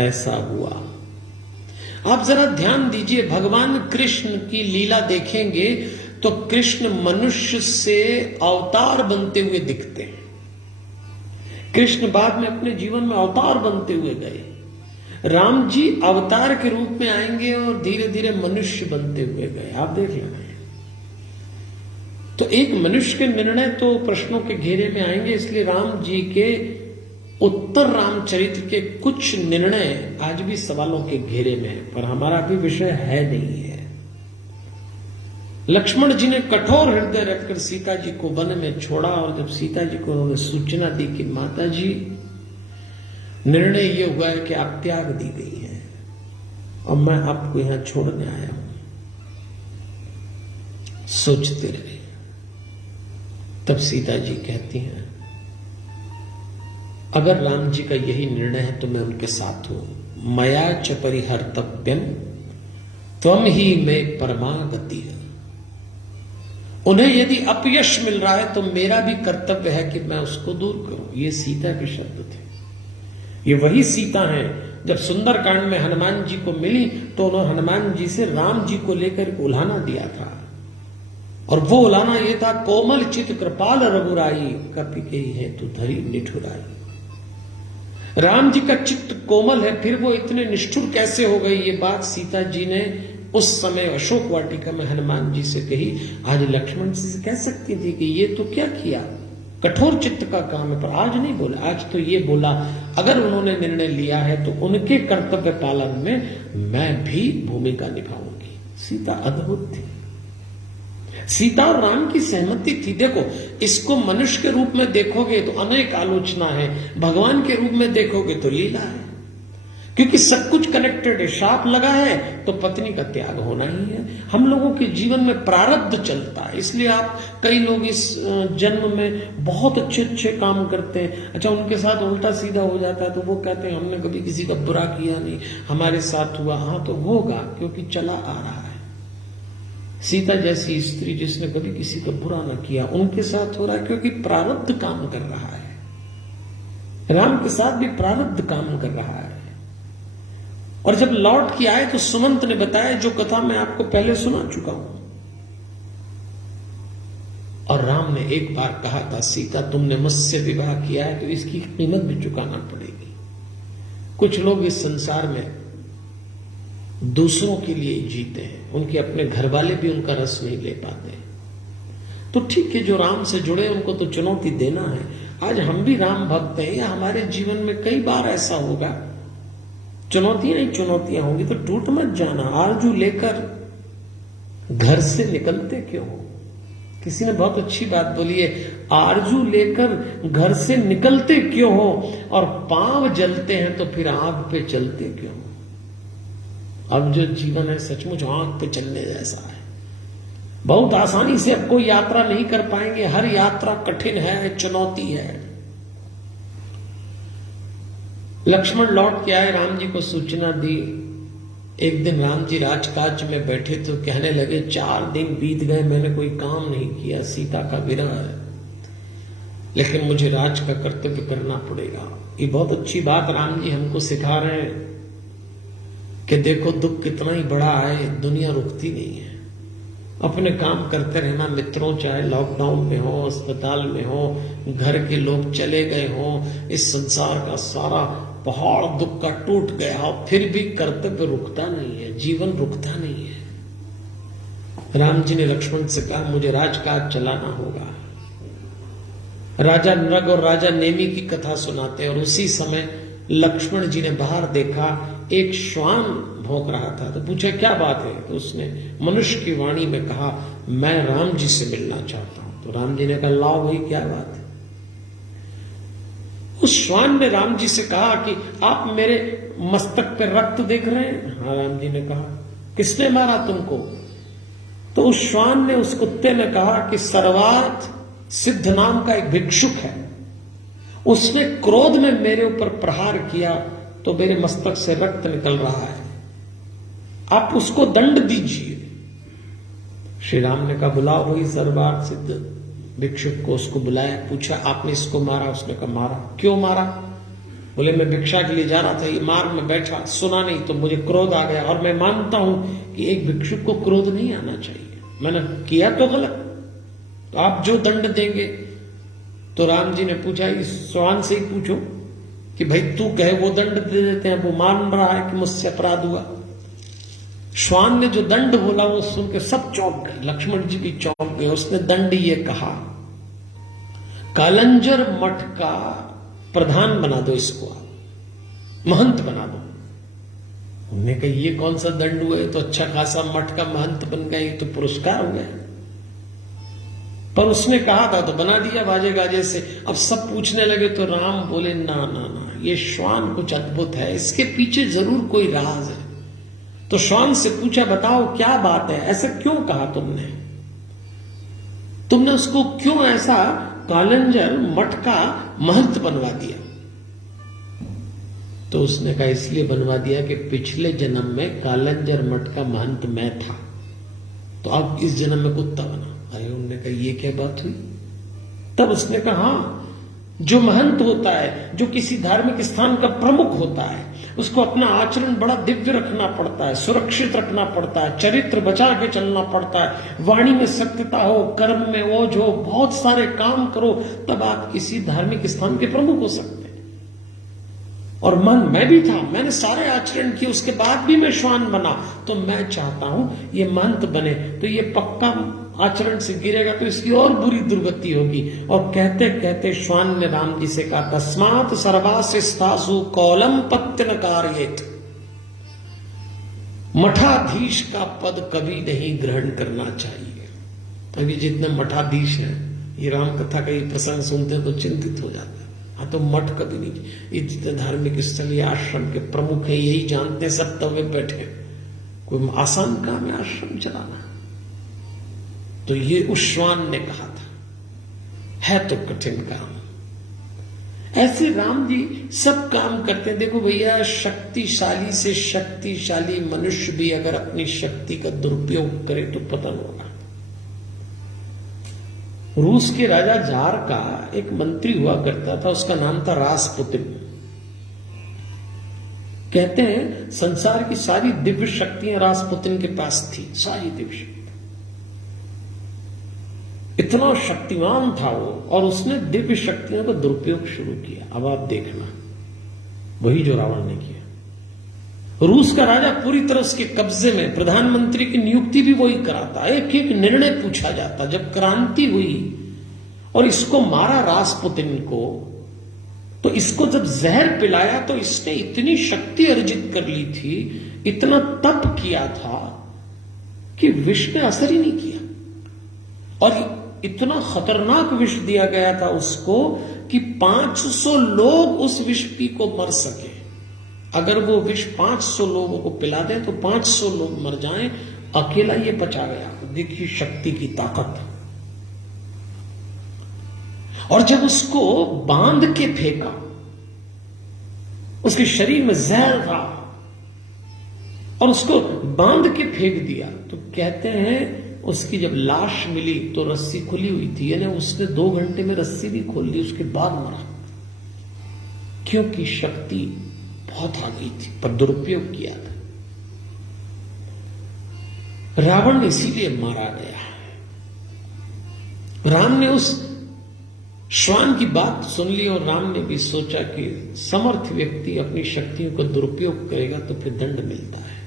ऐसा हुआ। आप जरा ध्यान दीजिए, भगवान कृष्ण की लीला देखेंगे तो कृष्ण मनुष्य से अवतार बनते हुए दिखते हैं। कृष्ण बाद में अपने जीवन में अवतार बनते हुए गए। राम जी अवतार के रूप में आएंगे और धीरे धीरे मनुष्य बनते हुए गए। आप देख लेना। तो एक मनुष्य के निर्णय तो प्रश्नों के घेरे में आएंगे, इसलिए राम जी के उत्तर रामचरित्र के कुछ निर्णय आज भी सवालों के घेरे में है, पर हमारा भी विषय है नहीं है। लक्ष्मण जी ने कठोर हृदय रखकर सीता जी को वन में छोड़ा और जब सीता जी को उन्होंने सूचना दी कि माता जी, निर्णय यह हुआ है कि आप त्याग दी गई हैं और मैं आपको यहां छोड़ने आया हूं, सोचते रहे। तब सीता जी कहती हैं, अगर राम जी का यही निर्णय है तो मैं उनके साथ हूं। मया च परिहर्तव्यम त्वम ही में परमागति है। उन्हें यदि अपयश मिल रहा है तो मेरा भी कर्तव्य है कि मैं उसको दूर करूं। ये सीता के शब्द थे। ये वही सीता है जब सुंदरकांड में हनुमान जी को मिली तो उन्होंने हनुमान जी से राम जी को लेकर उल्हाना दिया था, और वो उल्हाना ये था, कोमल चित कृपाल रघुराई, कपि के हेतु धरी निठुराई। राम जी का चित्त कोमल है, फिर वो इतने निष्ठुर कैसे हो गई? ये बात सीता जी ने उस समय अशोक वाटिका में हनुमान जी से कही। आज लक्ष्मण जी से कह सकती थी कि ये तो क्या किया, कठोर चित्त का काम है, पर आज नहीं बोला। आज तो ये बोला, अगर उन्होंने निर्णय लिया है तो उनके कर्तव्य पालन में मैं भी भूमिका निभाऊंगी। सीता अद्भुत थी। सीता और राम की सहमति थी। देखो, इसको मनुष्य के रूप में देखोगे तो अनेक आलोचना है, भगवान के रूप में देखोगे तो लीला है, क्योंकि सब कुछ कनेक्टेड है। शाप लगा है तो पत्नी का त्याग होना ही है। हम लोगों के जीवन में प्रारब्ध चलता है, इसलिए आप कई लोग इस जन्म में बहुत अच्छे अच्छे काम करते हैं, अच्छा उनके साथ उल्टा सीधा हो जाता है तो वो कहते हैं हमने कभी किसी का बुरा किया नहीं, हमारे साथ हुआ। हाँ तो होगा, क्योंकि चला आ रहा है। सीता जैसी स्त्री जिसने कभी किसी का बुरा ना किया, उनके साथ हो रहा है क्योंकि प्रारब्ध काम कर रहा है। राम के साथ भी प्रारब्ध काम कर रहा है। और जब लौट के आए तो सुमंत ने बताया जो कथा मैं आपको पहले सुना चुका हूं। और राम ने एक बार कहा था, सीता तुमने मुझसे विवाह किया है तो इसकी कीमत भी चुकाना पड़ेगी। कुछ लोग इस संसार में दूसरों के लिए जीते हैं, उनके अपने घर वाले भी उनका रस नहीं ले पाते। तो ठीक है, जो राम से जुड़े उनको तो चुनौती देना है। आज हम भी राम भक्त हैं, या हमारे जीवन में कई बार ऐसा होगा, चुनौतियां ही चुनौतियां होंगी, तो टूट मत जाना। आरजू लेकर घर से निकलते क्यों हो? किसी ने बहुत अच्छी बात बोली है, आरजू लेकर घर से निकलते क्यों हो, और पांव जलते हैं तो फिर आंख पे चलते क्यों हो? अब जो जीवन है सचमुच आंख पे चलने जैसा है। बहुत आसानी से अब कोई यात्रा नहीं कर पाएंगे, हर यात्रा कठिन है, चुनौती है। लक्ष्मण लौट के आए, राम जी को सूचना दी। एक दिन राम जी राजकाज में बैठे तो कहने लगे, 4 दिन बीत गए मैंने कोई काम नहीं किया, सीता का विरह है, लेकिन मुझे राज का कर्तव्य करना पड़ेगा। ये बहुत अच्छी बात राम जी हमको सिखा रहे हैं कि देखो दुख कितना ही बड़ा है, दुनिया रुकती नहीं है। अपने काम करते रहना मित्रों, चाहे लॉकडाउन में हो, अस्पताल में हो, घर के लोग चले गए हो, इस संसार का सारा पहाड़ दुख का टूट गया हो, फिर भी कर्तव्य रुकता नहीं है, जीवन रुकता नहीं है। राम जी ने लक्ष्मण से कहा मुझे राजकाज चलाना होगा। राजा नृग और राजा नेमी की कथा सुनाते और उसी समय लक्ष्मण जी ने बाहर देखा एक श्वान भौंक रहा था, तो पूछा क्या बात है? तो उसने मनुष्य की वाणी में कहा मैं राम जी से मिलना चाहता हूं। तो राम जी ने कहा लाओ भाई, क्या बात है? उस श्वान ने राम जी से कहा कि आप मेरे मस्तक पे रक्त देख रहे हैं? हाँ, राम जी ने कहा किसने मारा तुमको? तो उस श्वान ने, उस कुत्ते ने कहा कि सर्वार्थ सिद्ध नाम का एक भिक्षुक है, उसने क्रोध में मेरे ऊपर प्रहार किया तो मेरे मस्तक से रक्त निकल रहा है, आप उसको दंड दीजिए। श्री राम ने कहा बुलाओ वही सर्वार्थ सिद्ध भिक्षुक को। उसको बुलाया, पूछा आपने इसको मारा? उसने कहा मारा। क्यों मारा? बोले मैं भिक्षा के लिए जा रहा था, ये मार्ग में बैठा, सुना नहीं तो मुझे क्रोध आ गया, और मैं मानता हूं कि एक भिक्षुक को क्रोध नहीं आना चाहिए, मैंने किया तो गलत, तो आप जो दंड देंगे। तो राम जी ने पूछा इस श्वान से ही पूछो कि भाई तू कहे वो दंड दे देते हैं, वो मान रहा है कि मुझसे अपराध हुआ। श्वान ने जो दंड बोला वो सुन के सब चौंक गए, लक्ष्मण जी भी चौंक गए। उसने दंड ये कहा कालंजर मठ का प्रधान बना दो, इसको आप महंत बना दो। उन्होंने कहा ये कौन सा दंड हुआ है, तो अच्छा खासा मठ का महंत बन गया, ये तो पुरस्कार हो गया। पर उसने कहा था तो बना दिया बाजे गाजे से। अब सब पूछने लगे तो राम बोले ना ना ना, ये श्वान कुछ अद्भुत है, इसके पीछे जरूर कोई राज है। तो श्वान से पूछा बताओ क्या बात है, ऐसा क्यों कहा तुमने उसको क्यों ऐसा कालंजर मठ का महंत बनवा दिया? तो उसने कहा इसलिए बनवा दिया कि पिछले जन्म में कालंजर मठ का महंत मैं था, तो अब इस जन्म में कुत्ता बना। अरे उन्होंने कहा ये क्या बात हुई? तब उसने कहा हाँ, जो महंत होता है, जो किसी धार्मिक स्थान का प्रमुख होता है, उसको अपना आचरण बड़ा दिव्य रखना पड़ता है, सुरक्षित रखना पड़ता है, चरित्र बचा के चलना पड़ता है, वाणी में सत्यता हो, कर्म में ओज हो, बहुत सारे काम करो, तब आप किसी धार्मिक स्थान के प्रमुख हो सकते हैं। और मैं भी था, मैंने सारे आचरण किए, उसके बाद भी मैं श्वान बना, तो मैं चाहता हूं ये महंत बने, तो ये पक्का आचरण से गिरेगा तो इसकी और बुरी दुर्गति होगी। और कहते कहते श्वान ने राम जी से कहा तस्मात् सर्वास्यस्थासु कौलम पत्य न कार्येत, मठाधीश का पद कभी नहीं ग्रहण करना चाहिए। अभी जितने मठाधीश हैं, ये राम कथा का ये प्रसंग सुनते हैं तो चिंतित हो जाते हैं। हाँ, तो मठ कभी नहीं, ये जितने धार्मिक स्थल या आश्रम के प्रमुख है यही जानते हैं, सब तवे बैठे, कोई आसान काम है आश्रम चलाना। तो ये उस श्वान ने कहा था, है तो कठिन काम। ऐसे राम जी सब काम करते हैं। देखो भैया, शक्तिशाली से शक्तिशाली मनुष्य भी अगर अपनी शक्ति का दुरुपयोग करे तो पतन होगा। रूस के राजा जार का एक मंत्री हुआ करता था, उसका नाम था रासपुतिन। कहते हैं संसार की सारी दिव्य शक्तियां रासपुतिन के पास थी, सारी दिव्य शक्ति, इतना शक्तिमान था वो, और उसने दिव्य शक्तियों का दुरुपयोग शुरू किया। अब आप देखना, वही जो रावण ने किया। रूस का राजा पूरी तरह उसके कब्जे में, प्रधानमंत्री की नियुक्ति भी वही कराता, एक एक निर्णय पूछा जाता। जब क्रांति हुई और इसको मारा रासपुतिन को, तो इसको जब जहर पिलाया तो इसने इतनी शक्ति अर्जित कर ली थी, इतना तप किया था कि विष ने असर ही नहीं किया। और इतना खतरनाक विष दिया गया था उसको कि 500 लोग उस विष पी को मर सके। अगर वो विष 500 लोगों को पिला दे तो 500 लोग मर जाएं, अकेला ये बचा गया। देखिए शक्ति की ताकत। और जब उसको बांध के फेंका, उसके शरीर में जहर था और उसको बांध के फेंक दिया, तो कहते हैं उसकी जब लाश मिली तो रस्सी खुली हुई थी, यानी उसने 2 घंटे में रस्सी भी खोल ली, उसके बाद मरा, क्योंकि शक्ति बहुत आ गई थी पर दुरुपयोग किया था। रावण इसीलिए मारा गया। राम ने उस श्वान की बात सुन ली और राम ने भी सोचा कि समर्थ व्यक्ति अपनी शक्तियों का दुरुपयोग करेगा तो फिर दंड मिलता है।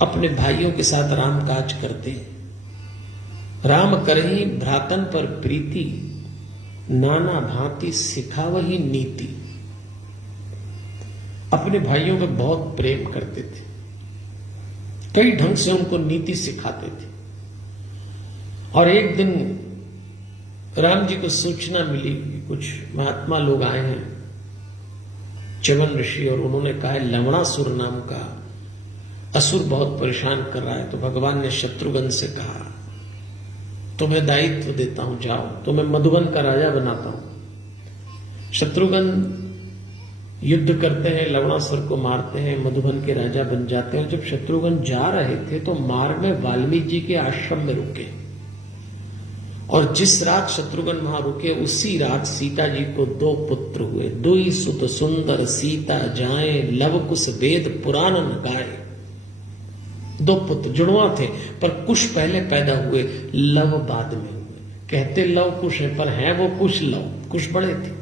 अपने भाइयों के साथ राम काज करते, राम करही भ्रातन पर प्रीति, नाना भांति सिखावही नीति। अपने भाइयों में बहुत प्रेम करते थे, कई ढंग से उनको नीति सिखाते थे। और एक दिन राम जी को सूचना मिली कि कुछ महात्मा लोग आए हैं, च्यवन ऋषि, और उन्होंने कहा है लवणासुर नाम का असुर बहुत परेशान कर रहा है। तो भगवान ने शत्रुघ्न से कहा तुम्हें दायित्व देता हूं, जाओ, तुम्हें मधुबन का राजा बनाता हूं। शत्रुघ्न युद्ध करते हैं, लवणासुर को मारते हैं, मधुबन के राजा बन जाते हैं। जब शत्रुघ्न जा रहे थे तो मार्ग में वाल्मीकि जी के आश्रम में रुके, और जिस रात शत्रुघ्न वहां रुके उसी रात सीता जी को 2 पुत्र हुए। 2 सुत सुंदर सीता जाए, लव कुश वेद पुराण न गाए। 2 पुत्र जुड़वा थे, पर कुश पहले पैदा हुए, लव बाद में हुए। कहते लव कुश है, पर है वो कुश लव, कुश बड़े थे।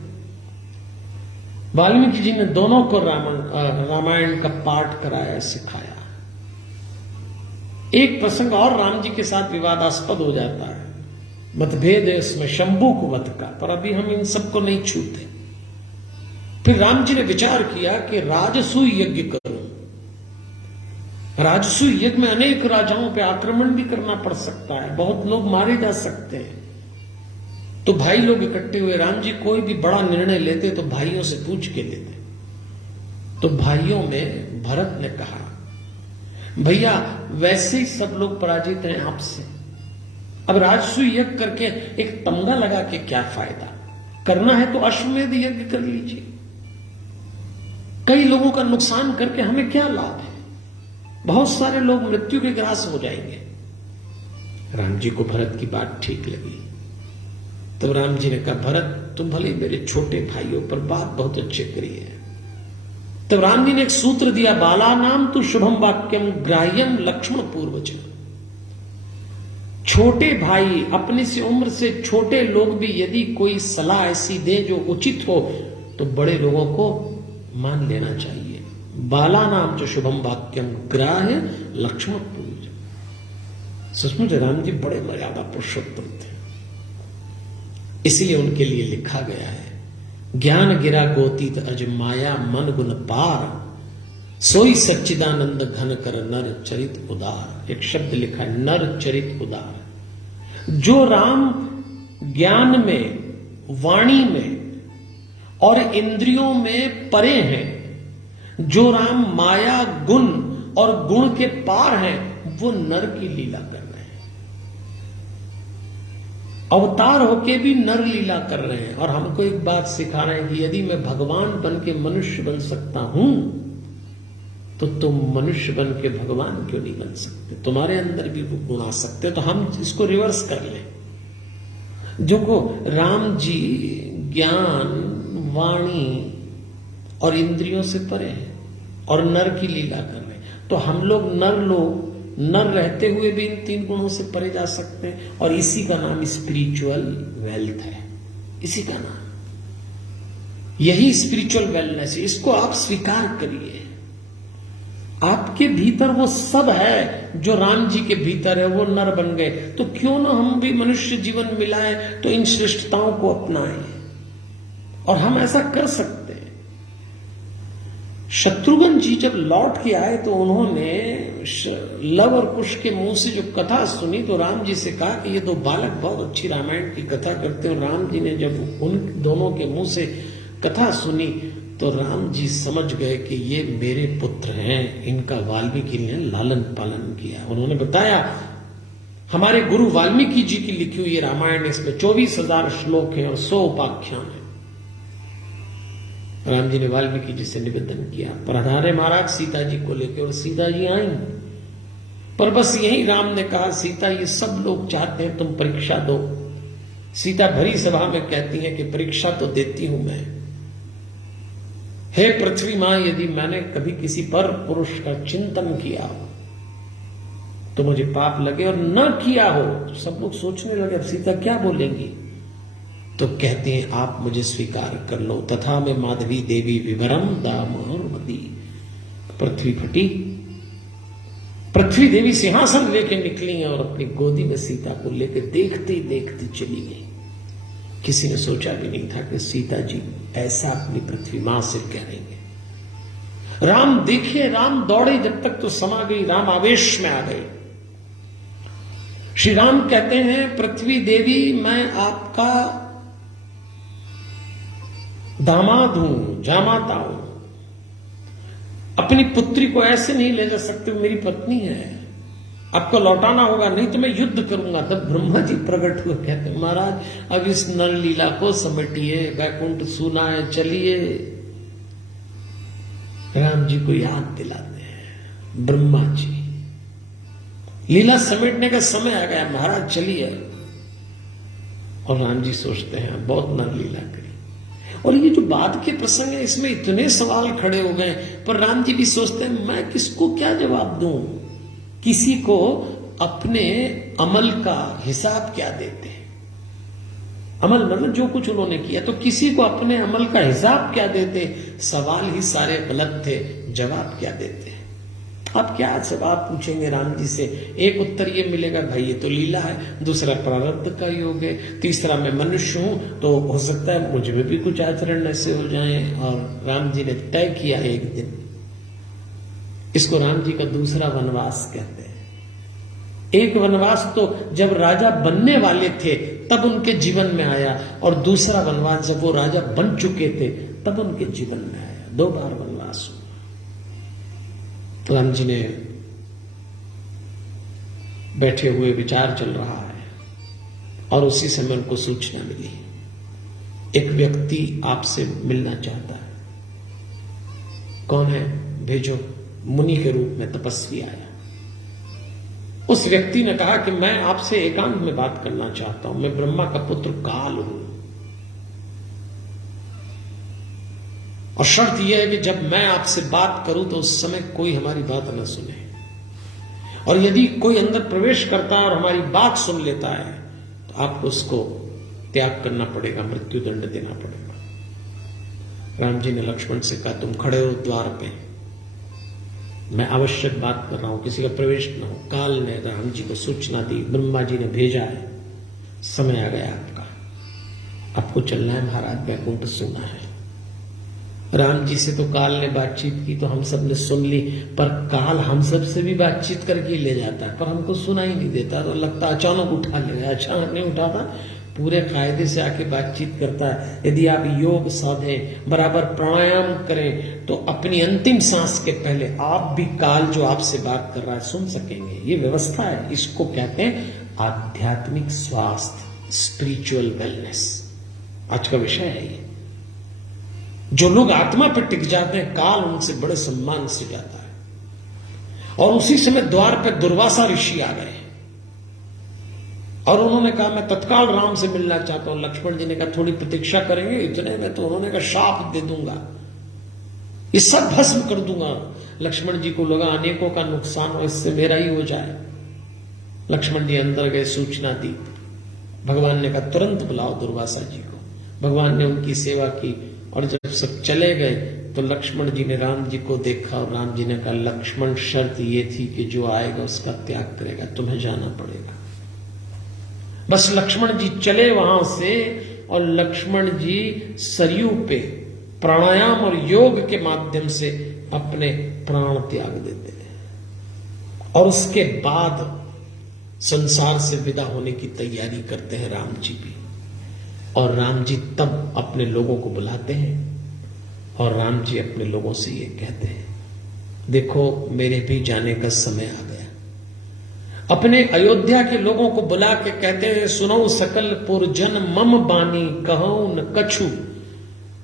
वाल्मीकि जी ने दोनों को रामायण का पाठ कराया, सिखाया। एक प्रसंग और राम जी के साथ विवादास्पद हो जाता है, मतभेद है उसमें शंभू को वध का, पर अभी हम इन सबको नहीं छूते। फिर राम जी ने विचार किया कि राजसूय यज्ञ करूं। राजसूय यज्ञ में अनेक राजाओं पे आक्रमण भी करना पड़ सकता है, बहुत लोग मारे जा सकते हैं। तो भाई लोग इकट्ठे हुए। राम जी कोई भी बड़ा निर्णय लेते तो भाइयों से पूछ के लेते। तो भाइयों में भरत ने कहा भैया वैसे ही सब लोग पराजित हैं आपसे, अब राजसूय यज्ञ करके एक तमगा लगा के क्या फायदा, करना है तो अश्वमेध यज्ञ कर लीजिए। कई लोगों का नुकसान करके हमें क्या लाभ है, बहुत सारे लोग मृत्यु के ग्रास हो जाएंगे। राम जी को भरत की बात ठीक लगी। तो राम जी ने कहा भरत तुम भले मेरे छोटे भाइयों पर बात बहुत अच्छे करी है। तब राम जी ने एक सूत्र दिया, बाला नाम तु शुभम वाक्यम ग्राह्यम लक्ष्मण पूर्वज। छोटे भाई, अपने से उम्र से छोटे लोग भी यदि कोई सलाह ऐसी दे जो उचित हो तो बड़े लोगों को मान लेना चाहिए। बाला नाम जो शुभम वाक्यम ग्राह्य लक्ष्मण पूर्वज। सचमुच राम जी बड़े मर्यादा पुरुषोत्तम थे, इसलिए उनके लिए लिखा गया है ज्ञान गिरा गोतीत अज माया मन गुण पार, सोई सच्चिदानंद घन कर नर चरित उदार। एक शब्द लिखा है नर चरित उदार। जो राम ज्ञान में, वाणी में और इंद्रियों में परे हैं, जो राम माया गुण और गुण के पार हैं, वो नर की लीला कर रहे हैं। अवतार होके भी नर लीला कर रहे हैं। और हमको एक बात सिखा रहे हैं कि यदि मैं भगवान बन के मनुष्य बन सकता हूं तो तुम मनुष्य बन के भगवान क्यों नहीं बन सकते? तुम्हारे अंदर भी वो गुण आ सकते। तो हम इसको रिवर्स कर लें। जो को राम जी ज्ञान, वाणी और इंद्रियों से परे हैं और नर की लीला कर रहे हैं, तो हम लोग नर रहते हुए भी इन 3 गुणों से परे जा सकते हैं। और इसी का नाम स्पिरिचुअल वेल्थ है, इसी का नाम, यही स्पिरिचुअल वेलनेस है। इसको आप स्वीकार करिए। आपके भीतर वो सब है जो राम जी के भीतर है, वो नर बन गए। तो क्यों ना हम भी मनुष्य जीवन मिलाए तो इन श्रेष्ठताओं को अपनाएं, और हम ऐसा कर सकते हैं। शत्रुघ्न जी जब लौट के आए तो उन्होंने लव और कुश के मुंह से जो कथा सुनी तो राम जी से कहा कि ये 2 बालक बहुत अच्छी रामायण की कथा करते हैं। राम जी ने जब उन दोनों के मुंह से कथा सुनी तो राम जी समझ गए कि ये मेरे पुत्र हैं, इनका वाल्मीकि ने लालन पालन किया। उन्होंने बताया हमारे गुरु वाल्मीकि जी की लिखी हुई रामायण, इसमें 24,000 श्लोक हैं और 100 उपाख्यान है। राम जी ने वाल्मीकि जी से निवेदन किया, पधारे महाराज सीता जी को लेकर, और सीता जी आई। पर बस यही राम ने कहा सीता ये सब लोग चाहते हैं तुम परीक्षा दो। सीता भरी सभा में कहती है कि परीक्षा तो देती हूं मैं। हे पृथ्वी मां, यदि मैंने कभी किसी पर पुरुष का चिंतन किया तो मुझे पाप लगे और न किया हो, सब लोग सोचने लगे अब सीता क्या बोलेंगी, तो कहते हैं आप मुझे स्वीकार कर लो। तथा में माधवी देवी विवरम दामोदरी। पृथ्वी फटी, पृथ्वी देवी सिंहासन लेके निकली और अपनी गोदी में सीता को लेके देखते ही देखते चली गई। किसी ने सोचा भी नहीं था कि सीता जी ऐसा अपनी पृथ्वी मां से कहेंगे। राम देखे, राम दौड़े जब तक तो समा गई, राम आवेश में आ गए। श्री राम कहते हैं पृथ्वी देवी मैं आपका दामाद हूं, जामाता हूं, अपनी पुत्री को ऐसे नहीं ले जा सकते, मेरी पत्नी है, आपको लौटाना होगा नहीं तो मैं युद्ध करूंगा। तब ब्रह्मा जी प्रकट हुए, कहते महाराज अब इस नल लीला को समेटिए, वैकुंठ सूना है, चलिए। राम जी को याद दिलाते हैं ब्रह्मा जी, लीला समेटने का समय आ गया महाराज चलिए। और राम जी सोचते हैं बहुत नल लीला करी। और ये जो बाद के प्रसंग है इसमें इतने सवाल खड़े हो गए, पर राम जी भी सोचते हैं मैं किसको क्या जवाब दूं, किसी को अपने अमल का हिसाब क्या देते। अमल मतलब जो कुछ उन्होंने किया, तो किसी को अपने अमल का हिसाब क्या देते। सवाल ही सारे गलत थे, जवाब क्या देते। आप क्या जवाब पूछेंगे राम जी से। एक उत्तर ये मिलेगा भाई ये तो लीला है, दूसरा प्रारब्ध का योग है, तीसरा मैं मनुष्य हूं तो हो सकता है मुझ में भी कुछ आचरण ऐसे हो जाएं। और राम जी ने तय किया एक दिन, इसको राम जी का दूसरा वनवास कहते हैं। एक वनवास तो जब राजा बनने वाले थे तब उनके जीवन में आया, और दूसरा वनवास जब वो राजा बन चुके थे तब उनके जीवन में आया। 2 बार वनवास हुआ। राम जी ने बैठे हुए विचार चल रहा है और उसी समय उनको सूचना मिली एक व्यक्ति आपसे मिलना चाहता है। कौन है? भेजो। मुनि के रूप में तपस्वी आया। उस व्यक्ति ने कहा कि मैं आपसे एकांत में बात करना चाहता हूं, मैं ब्रह्मा का पुत्र काल हूं, और शर्त यह है कि जब मैं आपसे बात करूं तो उस समय कोई हमारी बात न सुने, और यदि कोई अंदर प्रवेश करता है और हमारी बात सुन लेता है तो आपको उसको त्याग करना पड़ेगा, मृत्यु दंड देना पड़ेगा। राम जी ने लक्ष्मण से कहा तुम खड़े हो द्वार पे, मैं आवश्यक बात कर रहा हूं, किसी का प्रवेश न हो। काल ने राम जी को सूचना दी, ब्रह्मा जी ने भेजा है, समय आ गया आपका, आपको चलना है महाराज, वैकुंठ सुना है। राम जी से तो काल ने बातचीत की तो हम सब ने सुन ली, पर काल हम सब से भी बातचीत करके ले जाता है, पर हमको सुना ही नहीं देता, तो लगता अचानक उठा ले। अचानक नहीं उठाता, पूरे कायदे से आके बातचीत करता है। यदि आप योग साधें, बराबर प्राणायाम करें, तो अपनी अंतिम सांस के पहले आप भी काल जो आपसे बात कर रहा है सुन सकेंगे। ये व्यवस्था है, इसको कहते हैं आध्यात्मिक स्वास्थ्य, स्पिरिचुअल वेलनेस। आज का विषय है ये। जो लोग आत्मा पर टिक जाते हैं, काल उनसे बड़े सम्मान से जाता है। और उसी समय द्वार पर दुर्वासा ऋषि आ गए और उन्होंने कहा मैं तत्काल राम से मिलना चाहता हूं। लक्ष्मण जी ने कहा थोड़ी प्रतीक्षा करेंगे। इतने में तो उन्होंने कहा शाप दे दूंगा, ये सब भस्म कर दूंगा। लक्ष्मण जी को लगा अनेकों का नुकसान हो, इससे मेरा ही हो जाए। लक्ष्मण जी अंदर गए, सूचना दी। भगवान ने कहा तुरंत बुलाओ दुर्वासा जी को। भगवान ने उनकी सेवा की और जब सब चले गए तो लक्ष्मण जी ने राम जी को देखा और राम जी ने कहा लक्ष्मण शर्त ये थी कि जो आएगा उसका त्याग करेगा, तुम्हें जाना पड़ेगा। बस लक्ष्मण जी चले वहां से और लक्ष्मण जी सरयू पे प्राणायाम और योग के माध्यम से अपने प्राण त्याग देते हैं और उसके बाद संसार से विदा होने की तैयारी करते हैं राम जी भी। और राम जी तब अपने लोगों को बुलाते हैं और राम जी अपने लोगों से ये कहते हैं देखो मेरे भी जाने का समय आ गया। अपने अयोध्या के लोगों को बुला के कहते हैं सुनो सकल पुरजन मम बानी कहो न कछु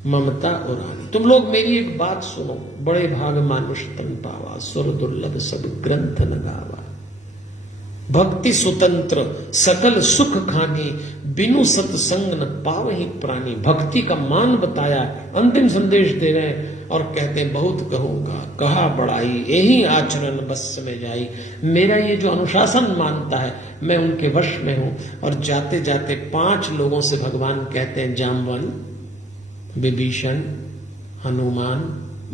ममता उरानी। तुम लोग मेरी एक बात सुनो, बड़े भाग मानुष तन पावा, सुर दुर्लभ सब ग्रंथ न गावा। भक्ति स्वतंत्र सकल सुख खानी, बिनु सत्संग न पावहि प्राणी। भक्ति का मान बताया, अंतिम संदेश दे रहे हैं और कहते हैं बहुत कहूंगा कहा बड़ाई, यही आचरण बस में जाई। मेरा ये जो अनुशासन मानता है मैं उनके वश में हूं। और जाते जाते 5 लोगों से भगवान कहते हैं, जाम्बवन, विभीषण, हनुमान,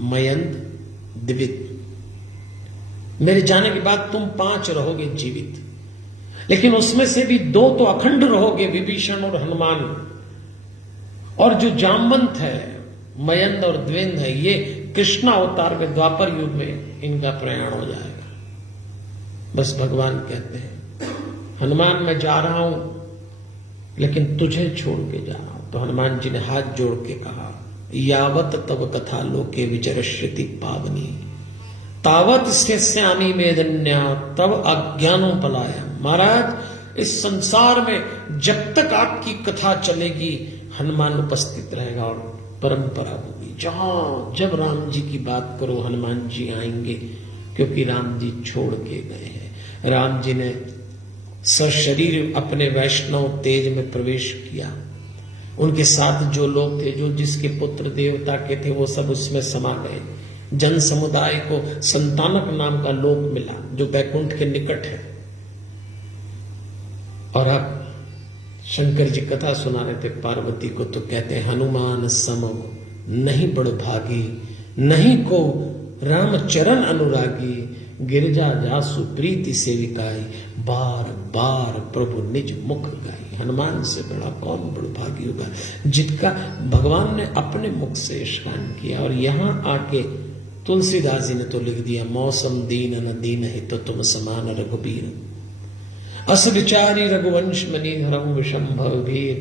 मयंक, द्विविद, मेरे जाने के बाद तुम 5 रहोगे जीवित, लेकिन उसमें से भी 2 तो अखंड रहोगे, विभीषण और हनुमान। और जो जामवंत है, मयंक और द्विविद है, ये कृष्ण अवतार के द्वापर युग में इनका प्रयाण हो जाएगा। बस भगवान कहते हैं, हनुमान मैं जा रहा हूं लेकिन तुझे छोड़ के जा रहा हूं। तो हनुमान जी ने हाथ जोड़ के कहा, यावत तव कथा लोके विचरष्यति पावनी, तावत स्यामी मेदन्या तव अज्ञानो पलाया। महाराज इस संसार में जब तक आपकी कथा चलेगी हनुमान उपस्थित रहेगा और परंपरा होगी। जहां जब राम जी की बात करो हनुमान जी आएंगे, क्योंकि राम जी छोड़ के गए हैं। राम जी ने सशरीर अपने वैष्णव तेज में प्रवेश किया। उनके साथ जो लोग थे, जो जिसके पुत्र देवता के थे, वो सब उसमें समा गए। जन समुदाय को संतानक नाम का लोक मिला जो बैकुंठ के निकट है। और अब शंकर जी कथा सुना रहे थे पार्वती को, तो कहते हैं, हनुमान सम नहीं बड़ भागी, नहीं को राम चरण अनुरागी, गिरजा जासु प्रीति सेविकाई, बार बार प्रभु निज मुख गाई। हनुमान से बड़ा कौन बड़ भागी होगा जिसका भगवान ने अपने मुख से स्नान किया। और यहां आके तुलसीदास जी ने तो लिख दिया, मौसम दीन न दीन है तो तुम समान रघुबीर, अस विचारी रघुवंश मनी हरम विषंभव वीर,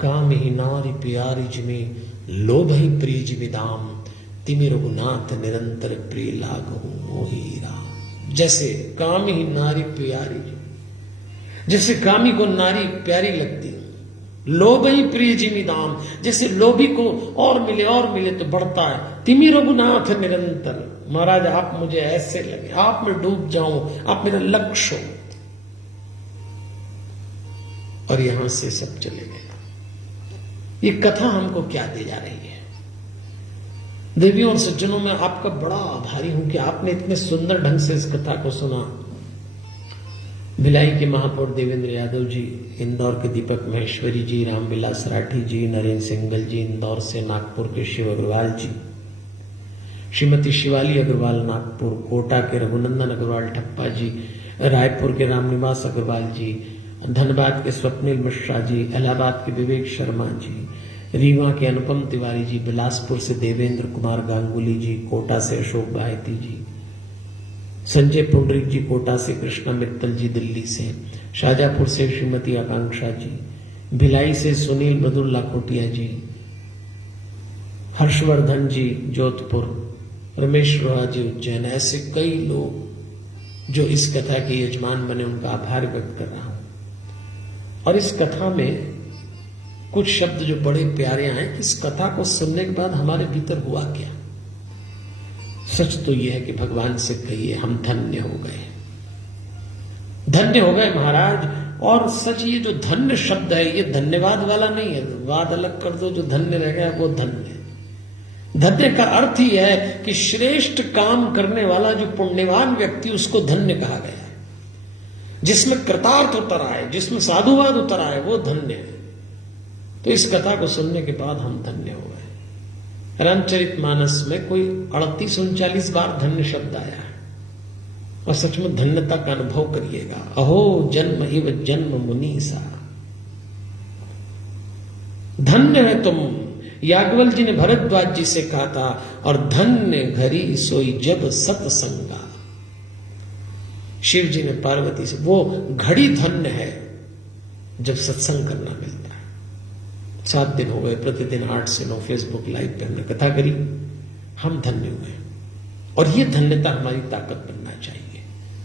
काम ही नारी प्यारी जिमी, लोभ ही प्रिय जिमिदाम, तिमि रघुनाथ निरंतर प्रिय लागहु मोहि राम। जैसे काम ही नारी प्यारी, जैसे कामी को नारी प्यारी लगती, लोभ ही प्रिय जिमिदाम, जैसे लोभी को और मिले तो बढ़ता है। तिमि रघुनाथ निरंतर, महाराज आप मुझे ऐसे लगे, आप में डूब जाऊं, आप मेरा लक्ष्य हो। और यहां से सब चले गए। ये कथा हमको क्या दे जा रही है? देवियों और सज्जनों, में आपका बड़ा आभारी हूं कि आपने इतने सुंदर ढंग से इस कथा को सुना। भिलाई के महापौर देवेंद्र यादव जी, इंदौर के दीपक महेश्वरी जी, रामविलास राठी जी, नरेंद्र सिंगल जी, इंदौर से, नागपुर के शिव अग्रवाल जी, श्रीमती शिवाली अग्रवाल नागपुर, कोटा के रघुनंदन अग्रवाल ठप्पा जी, रायपुर के रामनिवास अग्रवाल जी, धनबाद के स्वप्निल मिश्रा जी, इलाहाबाद के विवेक शर्मा जी, रीवा के अनुपम तिवारी जी, बिलासपुर से देवेंद्र कुमार गांगुली जी, कोटा से अशोक बाहेती जी, संजय पुंडरिक जी, कोटा से कृष्णा मित्तल जी, दिल्ली से, शाहजहांपुर से श्रीमती आकांक्षा जी, भिलाई से सुनील बदुल्ला कोटिया जी, हर्षवर्धन जी जोधपुर, रमेश रोहा जी उज्जैन। ऐसे कई लोग जो इस कथा के यजमान बने, उनका आभार व्यक्त कर रहा हूं। और इस कथा में कुछ शब्द जो बड़े प्यारे आए कि इस कथा को सुनने के बाद हमारे भीतर हुआ क्या। सच तो यह है कि भगवान से कहिए हम धन्य हो गए, धन्य हो गए महाराज। और सच ये जो धन्य शब्द है, ये धन्यवाद वाला नहीं है, वाद अलग कर दो, जो धन्य रह गया वो धन्य। धन्य का अर्थ ही है कि श्रेष्ठ काम करने वाला जो पुण्यवान व्यक्ति, उसको धन्य कहा गया है। जिसमें कृतार्थ उतर आए, जिसमें साधुवाद उतर आए, वो धन्य है। तो इस कथा को सुनने के बाद हम धन्य हो गए। रामचरितमानस में कोई 38-39 बार धन्य शब्द आया है, और सच में धन्यता का अनुभव करिएगा। अहो जन्म इव जन्म मुनीसा, धन्य है तुम। याज्ञवल जी ने भरद्वाज जी से कहा था, और धन्य घरी सोई जब सत्संगा। शिव जी ने पार्वती से, वो घड़ी धन्य है जब सत्संग करना मिलता है। 7 दिन हो गए, प्रतिदिन 8 से 9 फेसबुक लाइव पे हमने कथा करी, हम धन्य हुए। और ये धन्यता हमारी ताकत बनना चाहिए।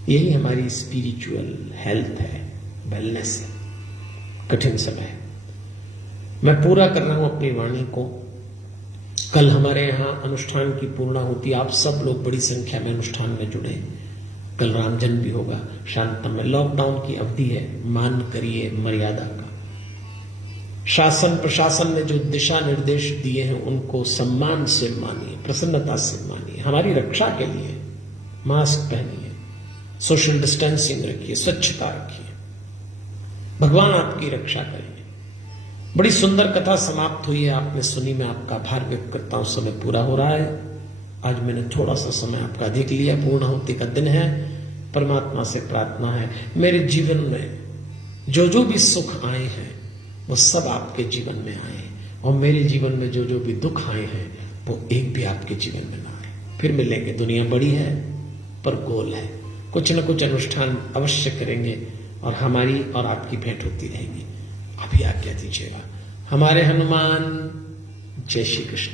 यही हमारी स्पिरिचुअल हेल्थ है, वेलनेस है। कठिन समय मैं पूरा कर रहा हूं अपनी वाणी को। कल हमारे यहां अनुष्ठान की पूर्णाहुति, आप सब लोग बड़ी संख्या में अनुष्ठान में जुड़े। कल रामजन्म भी होगा शांतम में। लॉकडाउन की अवधि है, मान करिए मर्यादा का। शासन प्रशासन ने जो दिशा निर्देश दिए हैं उनको सम्मान से मानिए, प्रसन्नता से मानिए। हमारी रक्षा के लिए मास्क पहनिए, सोशल डिस्टेंसिंग रखिए, स्वच्छता रखिए। भगवान आपकी रक्षा करेंगे। बड़ी सुंदर कथा समाप्त हुई है, आपने सुनी। मैं आपका आभार व्यक्त करता हूं। समय पूरा हो रहा है। आज मैंने थोड़ा सा समय आपका अधिक लिया। पूर्णाहुति का दिन है। परमात्मा से प्रार्थना है मेरे जीवन में जो जो भी सुख आए हैं वो सब आपके जीवन में आए, और मेरे जीवन में जो जो भी दुख आए हैं वो एक भी आपके जीवन में ना आए। फिर मिलेंगे। दुनिया बड़ी है पर गोल है। कुछ न कुछ अनुष्ठान अवश्य करेंगे और हमारी और आपकी भेंट होती रहेगी। अभी आज्ञा दीजिएगा। हमारे हनुमान। जय श्री कृष्ण।